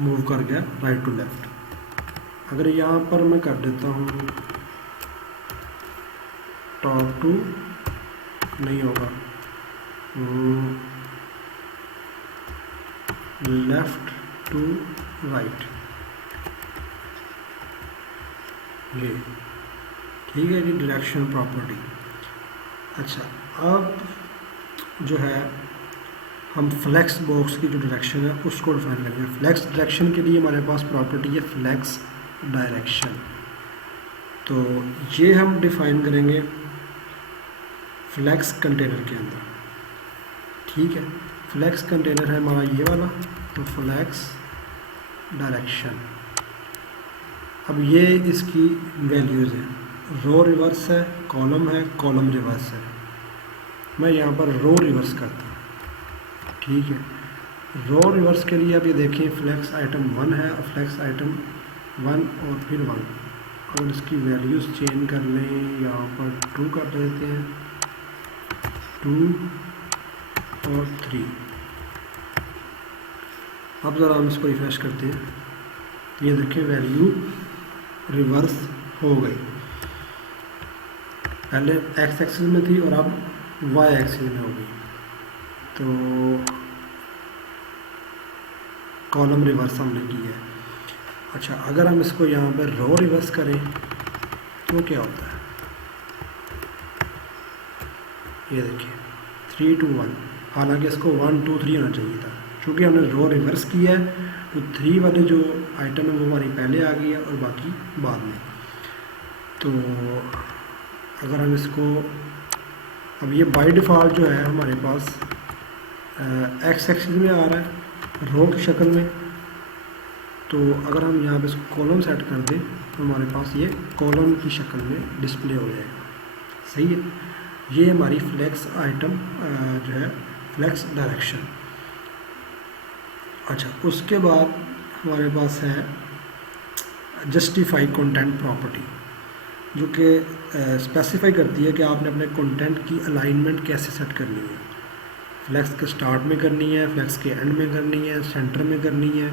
मूव कर गया राइट टू लेफ़्ट। अगर यहाँ पर मैं कर देता हूँ टॉप टू, नहीं होगा, लेफ़्ट टू राइट, ये ठीक है जी, डायरेक्शन प्रॉपर्टी। अच्छा, अब जो है हम फ्लेक्स बॉक्स की जो डायरेक्शन है उसको डिफाइन करेंगे। फ्लेक्स डायरेक्शन के लिए हमारे पास प्रॉपर्टी है फ्लेक्स डायरेक्शन, तो ये हम डिफाइन करेंगे फ्लेक्स कंटेनर के अंदर। ठीक है, फ्लेक्स कंटेनर है हमारा ये वाला, तो फ्लेक्स डायरेक्शन। अब ये इसकी वैल्यूज़ हैं, रो रिवर्स है, कॉलम है, कॉलम रिवर्स है। मैं यहाँ पर रो रिवर्स करता हूँ। ठीक है, रो रिवर्स के लिए अब ये देखिए फ्लेक्स आइटम 1 है और फ्लेक्स आइटम 1 और फिर 1। अगर इसकी वैल्यूज़ चेंज कर लें, यहाँ पर 2 कर देते हैं, 2 और 3। अब ज़रा हम इसको रिफ्रेश करते हैं, तो ये देखिए वैल्यू रिवर्स हो गई। पहले एक्स एक्सिस में थी और अब वाई एक्सिस में हो गई, तो कॉलम रिवर्स हमने की है। अच्छा, अगर हम इसको यहाँ पर रो रिवर्स करें तो क्या होता है, ये देखिए 3 2 1, हालांकि इसको 1 2 3 होना चाहिए था। चूँकि हमने रो रिवर्स किया है तो 3 वाले जो आइटम है वो हमारी पहले आ गई है और बाकी बाद में। तो अगर हम इसको, अब ये बाय डिफ़ॉल्ट जो है हमारे पास एक्स एक्सिस में आ रहा है रो की शक्ल में, तो अगर हम यहाँ पे इसको कॉलम सेट कर दें तो हमारे पास ये कॉलम की शक्ल में डिस्प्ले हो जाएगा। सही है, ये हमारी फ्लेक्स आइटम जो है फ्लेक्स डायरेक्शन। अच्छा, उसके बाद हमारे पास है जस्टिफाई कंटेंट प्रॉपर्टी, जो कि स्पेसिफाई करती है कि आपने अपने कंटेंट की अलाइनमेंट कैसे सेट करनी है। फ्लेक्स के स्टार्ट में करनी है, फ्लेक्स के एंड में करनी है, सेंटर में करनी है,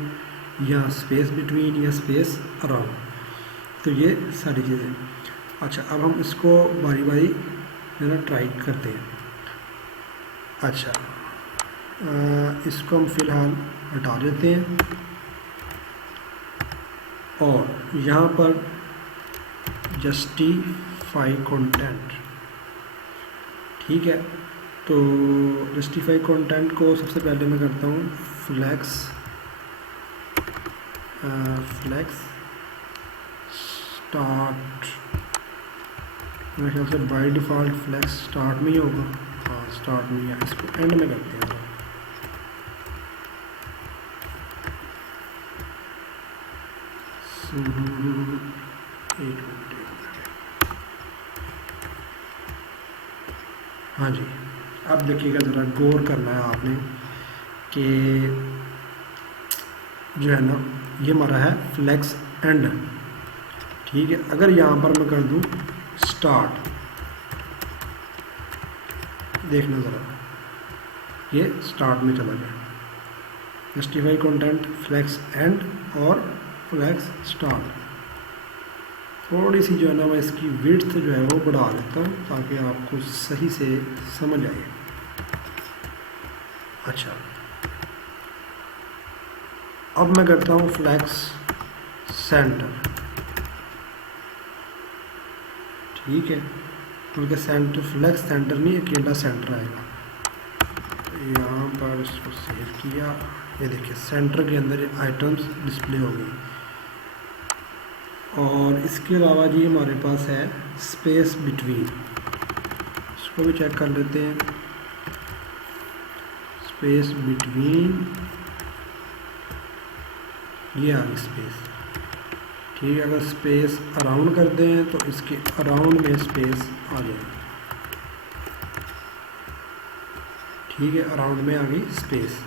या स्पेस बिटवीन या स्पेस अराउंड, तो ये सारी चीज़ें। अच्छा, अब हम इसको बारी बारी जरा ट्राई करते हैं। अच्छा, इसको हम फ़िलहाल हटा देते हैं और यहाँ पर जस्टिफाई कंटेंट। ठीक है, तो जस्टिफाई कंटेंट को सबसे पहले मैं करता हूँ फ्लेक्स स्टार्ट। मेरे ख्याल से बाय डिफ़ॉल्ट फ्लेक्स स्टार्ट में ही होगा। हाँ, स्टार्ट में ही है, इसको एंड में करते हैं। एक मिनट। हाँ जी, अब देखिएगा, ज़रा गौर करना है आपने कि जो है ना ये हमारा है फ्लेक्स एंड। ठीक है, अगर यहाँ पर मैं कर दूँ स्टार्ट, देखना ज़रा, ये स्टार्ट में चला गया। जस्टिफाई कंटेंट फ्लेक्स एंड और फ्लेक्स स्टार्ट। थोड़ी सी जो है ना मैं इसकी विड्थ जो है वो बढ़ा देता हूँ ताकि आपको सही से समझ आए। अच्छा, अब मैं करता हूँ फ्लेक्स सेंटर। ठीक है, क्योंकि सेंटर फ्लेक्स सेंटर नहीं, अकेला सेंटर आएगा। यहाँ पर इसको सेव किया, ये देखिए सेंटर के अंदर आइटम्स डिस्प्ले हो गई। और इसके अलावा जी हमारे पास है स्पेस बिटवीन, इसको भी चेक कर लेते हैं। स्पेस बिटवीन, ये आ गई स्पेस। ठीक है, अगर स्पेस अराउंड कर दें तो इसके अराउंड में स्पेस आ जाएगी। ठीक है, अराउंड में आ गई स्पेस।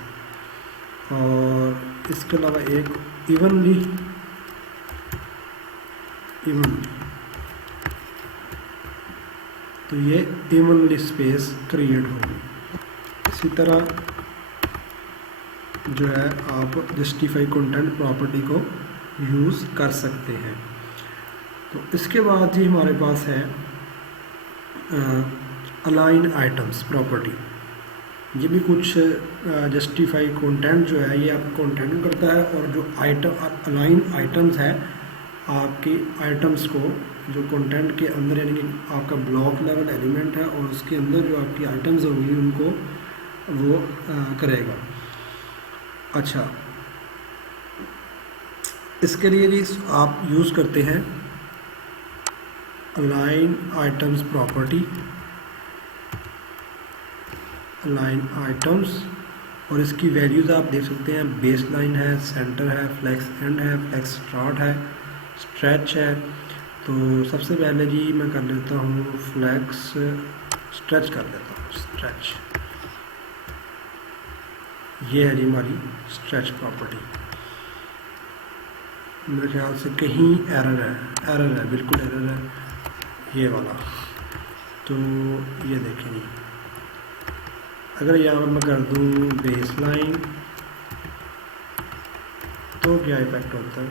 और इसके अलावा एक इवनली, तो ये इवनली स्पेस क्रिएट होगी। इसी तरह जो है आप जस्टिफाई कंटेंट प्रॉपर्टी को यूज़ कर सकते हैं। तो इसके बाद जी हमारे पास है अलाइन आइटम्स प्रॉपर्टी। ये भी कुछ जस्टिफाई कंटेंट जो है ये आप कंटेंट करता है, और जो आइटम अलाइन आइटम्स है आपकी आइटम्स को जो कंटेंट के अंदर यानी कि आपका ब्लॉक लेवल एलिमेंट है और उसके अंदर जो आपकी आइटम्स होंगी उनको वो करेगा। अच्छा, इसके लिए जी आप यूज़ करते हैं align items property, align items, और इसकी वैल्यूज़ आप देख सकते हैं, बेस लाइन है, सेंटर है, फ्लेक्स एंड है, फ्लेक्स स्टार्ट है, स्ट्रेच है। तो सबसे पहले जी मैं कर लेता हूँ फ्लेक्स स्ट्रेच कर लेता हूँ, स्ट्रेच। ये है जी हमारी स्ट्रेच प्रॉपर्टी। मेरे ख्याल से कहीं एरर है, बिल्कुल एरर है ये वाला। तो ये देखें जी, अगर यहाँ पर मैं कर दूँ बेस लाइन तो क्या इफेक्ट होता है?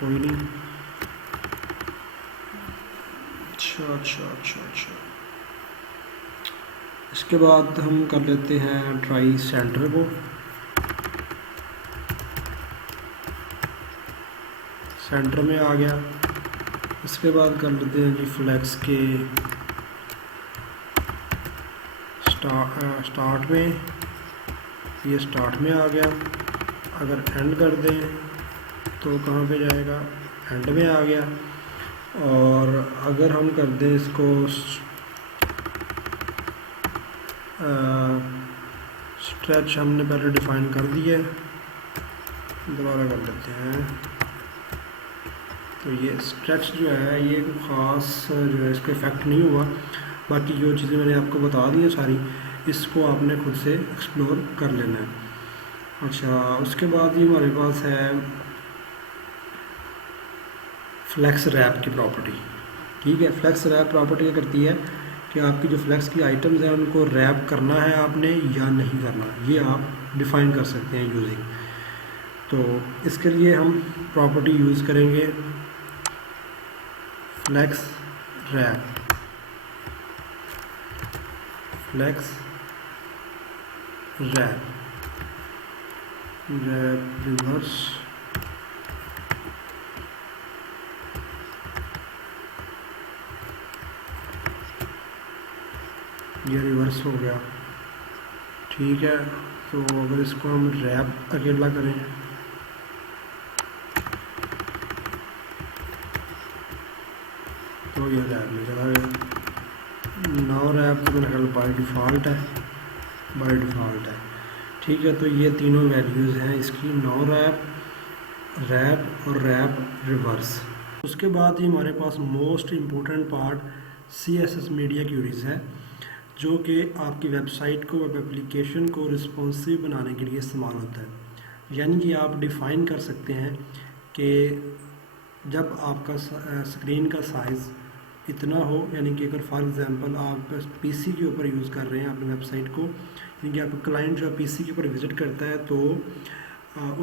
कोई नहीं। अच्छा, इसके बाद हम कर लेते हैं ट्राई सेंटर को, सेंटर में आ गया। इसके बाद कर लेते हैं जी फ्लेक्स के स्टार्ट में, ये स्टार्ट में आ गया। अगर एंड कर दें तो कहाँ पे जाएगा? एंड में आ गया। और अगर हम कर दें इसको स्ट्रेच, हमने पहले डिफाइन कर दिया, दोबारा कर लेते हैं। तो ये स्ट्रेच जो है ये ख़ास जो है इसका इफ़ेक्ट नहीं हुआ, बाकी जो चीज़ें मैंने आपको बता दी हैं सारी, इसको आपने खुद से एक्सप्लोर कर लेना है। अच्छा, उसके बाद ये हमारे पास है फ्लेक्स रैप की प्रॉपर्टी। ठीक है, फ्लेक्स रैप प्रॉपर्टी क्या करती है कि आपकी जो फ्लेक्स की आइटम्स हैं उनको रैप करना है आपने या नहीं करना, ये आप डिफ़ाइन कर सकते हैं यूजिंग। तो इसके लिए हम प्रॉपर्टी यूज़ करेंगे flex wrap, flex wrap, wrap reverse, ये रिवर्स हो गया। ठीक है, तो अगर इसको हम रैप अकेला करें तो ये रैप में चला गया। नाउ रैप तो मेरा ख्याल बाई डिफ़ॉल्ट है, बाई डिफ़ॉल्ट है। ठीक है, तो ये तीनों वैल्यूज़ हैं इसकी, नाउ रैप, रैप और रैप रिवर्स। उसके बाद ही हमारे पास most important part CSS media queries है, जो कि आपकी वेबसाइट को, वेब एप्लीकेशन को रिस्पॉन्सिव बनाने के लिए इस्तेमाल होता है। यानी कि आप डिफ़ाइन कर सकते हैं कि जब आपका स्क्रीन का साइज़ इतना हो, यानी कि अगर फॉर एग्जांपल आप PC के ऊपर यूज़ कर रहे हैं अपनी वेबसाइट को, यानी कि आपका क्लाइंट जो PC के ऊपर विज़िट करता है तो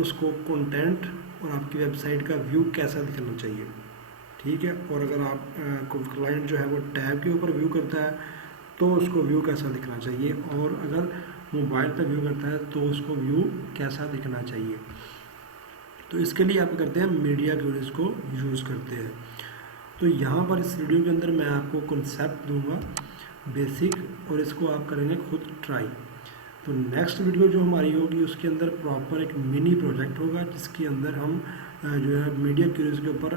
उसको कंटेंट और आपकी वेबसाइट का व्यू कैसा दिखना चाहिए। ठीक है, और अगर आप क्लाइंट जो है वो टैब के ऊपर व्यू करता है तो उसको व्यू कैसा दिखना चाहिए, और अगर मोबाइल पर व्यू करता है तो उसको व्यू कैसा दिखना चाहिए। तो इसके लिए आप करते हैं मीडिया क्यूरीज को यूज़ करते हैं। तो यहाँ पर इस वीडियो के अंदर मैं आपको कॉन्सेप्ट दूंगा बेसिक, और इसको आप करेंगे खुद ट्राई। तो नेक्स्ट वीडियो जो हमारी होगी उसके अंदर प्रॉपर एक मिनी प्रोजेक्ट होगा, जिसके अंदर हम जो है मीडिया क्यूरीज के ऊपर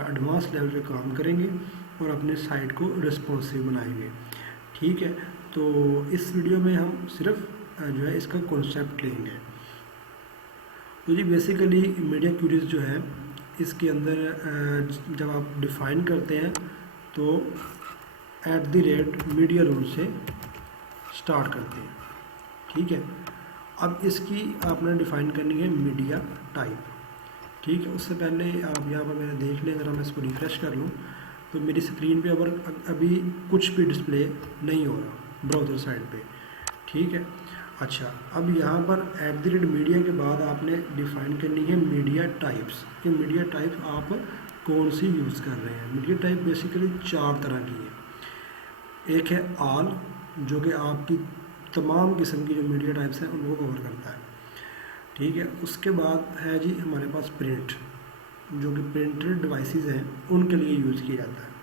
एडवांस लेवल पे काम करेंगे और अपने साइट को रिस्पॉन्सिव बनाएंगे। ठीक है, तो इस वीडियो में हम सिर्फ जो है इसका कॉन्सेप्ट लेंगे। तो जी बेसिकली मीडिया क्यूरीज जो है इसके अंदर जब आप डिफ़ाइन करते हैं तो @मीडिया रूल से स्टार्ट करते हैं। ठीक है, अब इसकी आपने डिफ़ाइन करनी है मीडिया टाइप। ठीक है, उससे पहले आप यहाँ पर मैंने देख लें, अगर मैं इसको रिफ़्रेश कर लूँ तो मेरी स्क्रीन पे अभी कुछ भी डिस्प्ले नहीं हो रहा ब्राउज़र साइड पे। ठीक है, अच्छा, अब यहाँ पर @मीडिया के बाद आपने डिफ़ाइन करनी है मीडिया टाइप्स, कि मीडिया टाइप आप कौन सी यूज़ कर रहे हैं। मीडिया टाइप बेसिकली 4 तरह की है। एक है ऑल, जो कि आपकी तमाम किस्म की जो मीडिया टाइप्स हैं उनको कवर करता है। ठीक है, उसके बाद है जी हमारे पास प्रिंट, जो कि प्रिंटेड डिवाइसेस हैं उनके लिए यूज़ किया जाता है।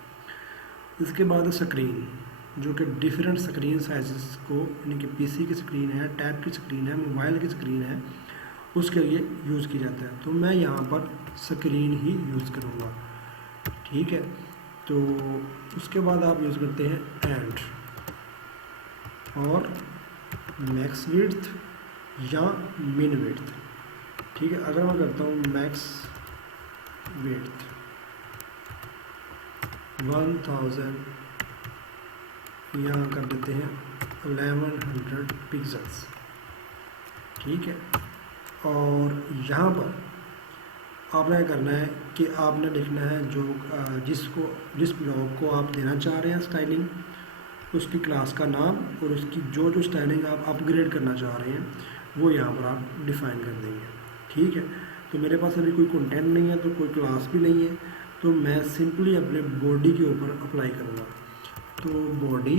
इसके बाद स्क्रीन, जो कि डिफरेंट स्क्रीन साइज़ को, यानी कि पीसी की स्क्रीन है, टैब की स्क्रीन है, मोबाइल की स्क्रीन है, उसके लिए यूज़ किया जाता है। तो मैं यहाँ पर स्क्रीन ही यूज़ करूँगा, ठीक है। तो उसके बाद आप यूज़ करते हैं एंड और मैक्स विड्थ या मिन विड्थ, ठीक है। अगर मैं करता हूँ मैक्स विड्थ 1000, यहाँ कर देते हैं 1100 पिक्सल्स, ठीक है। और यहाँ पर आपने क्या करना है कि आपने लिखना है जो जिस ब्लॉक को आप देना चाह रहे हैं स्टाइलिंग, उसकी क्लास का नाम और उसकी जो स्टाइलिंग आप अपग्रेड करना चाह रहे हैं वो यहाँ पर आप डिफ़ाइन कर देंगे, ठीक है। तो मेरे पास अभी कोई कंटेंट नहीं है, तो कोई क्लास भी नहीं है, तो मैं सिंपली अपने बॉडी के ऊपर अप्लाई करूँगा। तो बॉडी,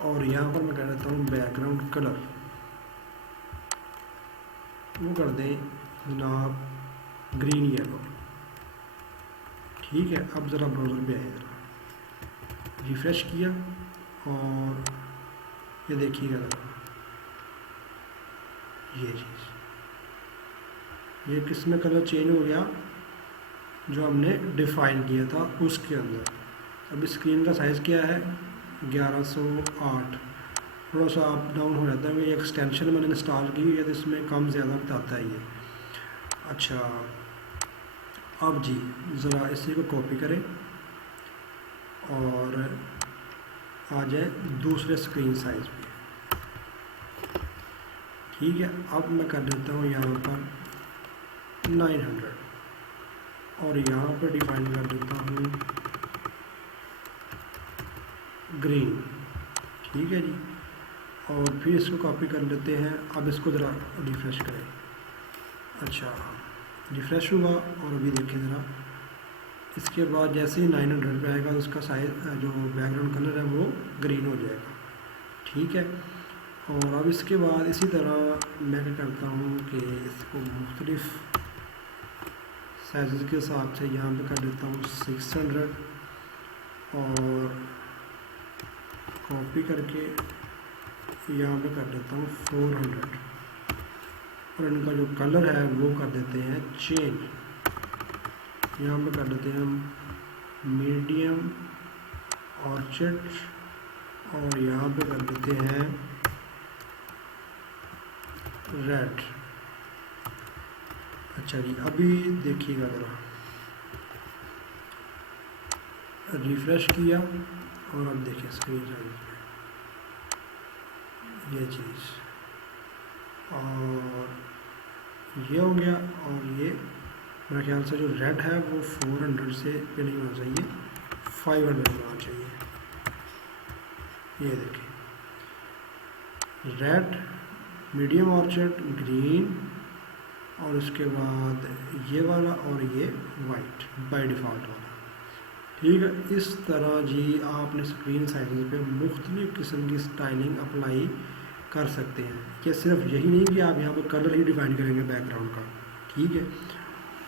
और यहाँ पर मैं कह देता हूँ बैकग्राउंड कलर, वो कर दें जनाब ग्रीन येलो, ठीक है। अब ज़रा ब्राउज़र पे आए, ज़रा रिफ़्रेश किया और ये देखिएगा ज़रा, ये चीज़, ये किस में कलर चेंज हो गया जो हमने डिफ़ाइन किया था उसके अंदर। अभी स्क्रीन का साइज़ क्या है 1108, थोड़ा सा अप डाउन हो जाता है, ये एक्सटेंशन मैंने इंस्टॉल की हुई है तो इसमें कम ज़्यादा बताता है ये। अच्छा, अब जी ज़रा इसी को कॉपी करें और आ जाए दूसरे स्क्रीन साइज़ पे, ठीक है। अब मैं कर देता हूँ यहाँ पर 900 और यहाँ पर डिफाइन कर देता हूँ ग्रीन, ठीक है जी। और फिर इसको कॉपी कर लेते हैं। अब इसको ज़रा रिफ़्रेश करें। अच्छा, रिफ़्रेश हुआ और अभी देखें ज़रा, इसके बाद जैसे ही 900 पे आएगा उसका साइज जो बैकग्राउंड कलर है वो ग्रीन हो जाएगा, ठीक है। और अब इसके बाद इसी तरह मैं क्या करता हूँ कि इसको मुख्तलिफ़ साइज़ के हिसाब से यहाँ पे कर देता हूँ 600 और कॉपी करके यहाँ पे कर देता हूँ 400 और इनका जो कलर है वो कर देते हैं चेंज। यहाँ पे कर देते हैं मीडियम ऑर्चिड और यहाँ पे कर देते हैं रेड। अच्छा जी, अभी देखिएगा ज़रा, रिफ़्रेश किया और अब देखिए स्क्रीन साइज ये चीज़, और ये हो गया। और ये मेरे ख्याल से जो रेड है वो 400 से पे नहीं होना चाहिए, 500 होना चाहिए। ये देखिए, रेड, मीडियम ऑर्चिड, ग्रीन और उसके बाद ये वाला और ये वाइट बाय डिफ़ॉल्ट वाला, ठीक है। इस तरह जी आप अपने स्क्रीन साइज पे मुख्तलिफ़ किस्म की स्टाइलिंग अप्लाई कर सकते हैं। क्या सिर्फ यही नहीं कि आप यहाँ पर कलर ही डिफ़ाइन करेंगे बैकग्राउंड का, ठीक है।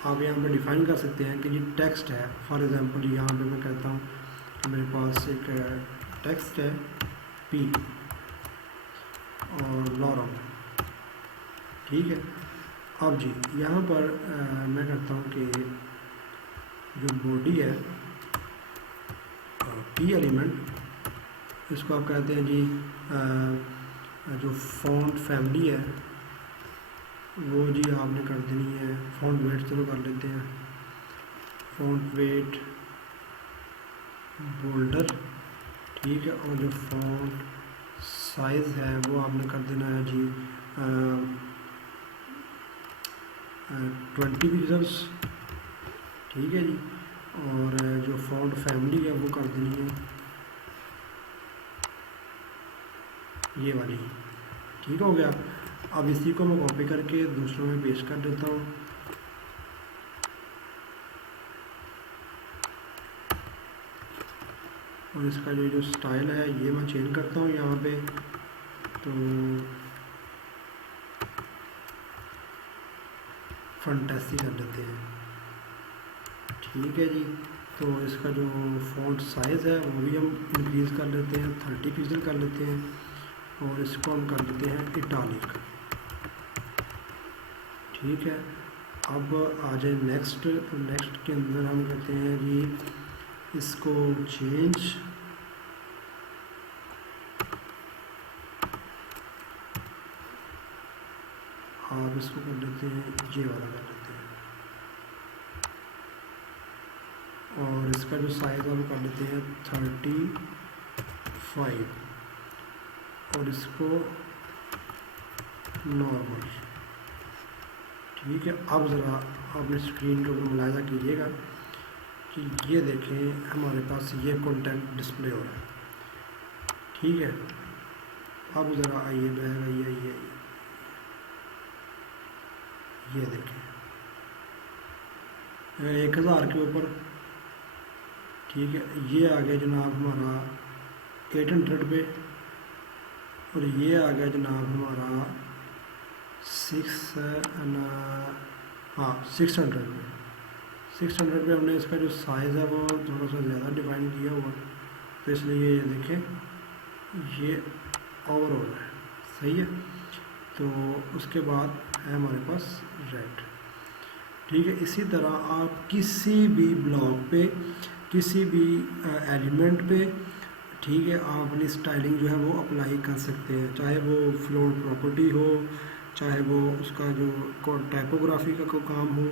आप यहाँ पर डिफ़ाइन कर सकते हैं कि ये टेक्स्ट है। फॉर एग्ज़ाम्पल यहाँ पे मैं कहता हूँ कि मेरे पास एक टेक्स्ट है पी और लॉरम, ठीक है। अब जी यहाँ पर मैं कहता हूँ कि जो बॉडी है पी एलिमेंट, इसको आप कहते हैं जी जो फ़ॉन्ट फैमिली है वो जी आपने कर देनी है फ़ॉन्ट वेट, चलो कर लेते हैं फ़ॉन्ट वेट बोल्डर, ठीक है। और जो फ़ॉन्ट साइज़ है वो आपने कर देना है जी 20 पिक्सल्स, ठीक है जी। और जो फ़ॉन्ट फैमिली है वो कर देनी है ये वाली, ठीक हो गया। अब इसी को मैं कॉपी करके दूसरों में पेस्ट कर देता हूँ। और इसका जो स्टाइल है ये मैं चेंज करता हूँ यहाँ पे, तो फंटेसी कर देते हैं, ठीक है जी। तो इसका जो फ़ॉन्ट साइज़ है वो भी हम इंक्रीज़ कर लेते हैं, 30 पिक्सल कर लेते हैं और इसको हम कर लेते हैं इटालिक। ठीक है, अब आ जाए नेक्स्ट। तो नेक्स्ट के अंदर हम कहते हैं जी इसको चेंज, और इसको कर लेते हैं ये वाला कर लेते हैं, और इसका जो साइज़ है वो कर लेते हैं 35 और इसको नॉर्मल। ठीक है, अब ज़रा अपनी स्क्रीन के ऊपर मुलाहिजा कीजिएगा कि ये देखें हमारे पास ये कंटेंट डिस्प्ले हो रहा है। ठीक है, अब ज़रा आइए बैग आइए, ये देखें 1000 के ऊपर। ठीक है, ये आ गया जनाब हमारा 800 पे, और ये आ गया जनाब हमारा 600 पे। 600 पे हमने इसका जो साइज़ है वो थोड़ा सा ज़्यादा डिफाइन किया हुआ, तो इसलिए ये देखें ये ओवर हो रहा है। सही है, तो उसके बाद है हमारे पास रेड। ठीक है, इसी तरह आप किसी भी ब्लॉक पे, किसी भी एलिमेंट पे, ठीक है, आप अपनी स्टाइलिंग जो है वो अप्लाई कर सकते हैं, चाहे वो फ्लोर प्रॉपर्टी हो, चाहे वो उसका जो टाइपोग्राफी का कोई काम हो,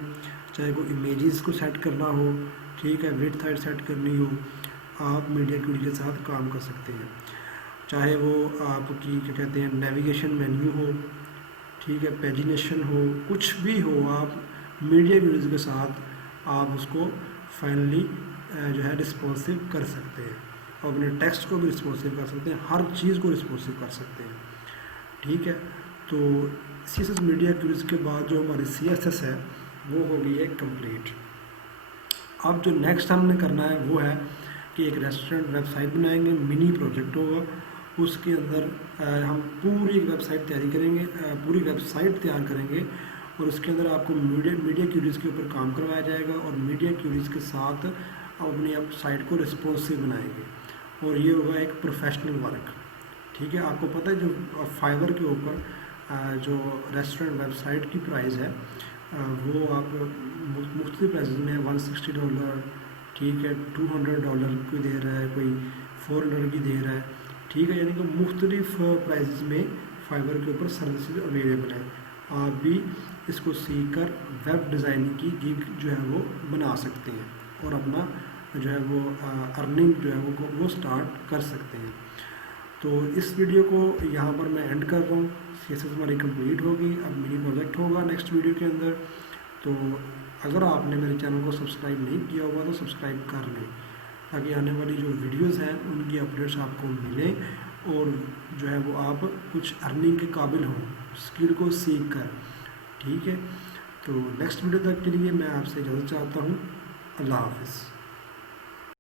चाहे वो इमेजेस को सेट करना हो, ठीक है, विड्थ हाइट सेट करनी हो, आप मीडिया क्यूरी के साथ काम कर सकते हैं। चाहे वो आपकी क्या कहते हैं नेविगेशन मेन्यू हो, ठीक है, पेजिनेशन हो, कुछ भी हो, आप मीडिया क्यूरीज के साथ आप उसको फाइनली जो है रिस्पॉन्सिव कर सकते हैं, और अपने टेक्स्ट को भी रिस्पॉन्सिव कर सकते हैं, हर चीज़ को रिस्पॉन्सिव कर सकते हैं। ठीक है, तो CSS मीडिया क्यूरीज के बाद जो हमारी CSS है वो हो गई है कंप्लीट। अब जो नेक्स्ट हमने करना है वो है कि एक रेस्टोरेंट वेबसाइट बनाएंगे, मिनी प्रोजेक्ट होगा, उसके अंदर हम पूरी वेबसाइट तैयारी करेंगे, पूरी वेबसाइट तैयार करेंगे, और उसके अंदर आपको मीडिया क्यूरीज के ऊपर काम करवाया जाएगा, और मीडिया क्यूरीज के साथ अपनी आप साइट को रिस्पॉन्सिव बनाएंगे, और ये होगा एक प्रोफेशनल वर्क। ठीक है, आपको पता है जो फाइवर के ऊपर जो रेस्टोरेंट वेबसाइट की प्राइस है वो आप मुख्तलिफ प्राइस में $160, ठीक है, $200 कोई दे रहा है, कोई $400 की दे रहा है। ठीक है, यानी कि मुख्तलिफ प्राइस में फाइवर के ऊपर सर्विसेज अवेलेबल है। आप भी इसको सीख कर वेब डिज़ाइनिंग की गिग जो है वो बना सकते हैं, और अपना जो है वो अर्निंग जो है वो स्टार्ट कर सकते हैं। तो इस वीडियो को यहाँ पर मैं एंड कर रहा हूँ। CSS हमारी कंप्लीट होगी, अब मिनी प्रोजेक्ट होगा नेक्स्ट वीडियो के अंदर। तो अगर आपने मेरे चैनल को सब्सक्राइब नहीं किया होगा तो सब्सक्राइब कर लें, ताकि आने वाली जो वीडियोस हैं उनकी अपडेट्स आपको मिलें, और जो है वो आप कुछ अर्निंग के काबिल हों स्किल को सीख कर। ठीक है, तो नेक्स्ट वीडियो तक के लिए मैं आपसे इजाज़त चाहता हूँ। अल्लाह हाफ़िज़।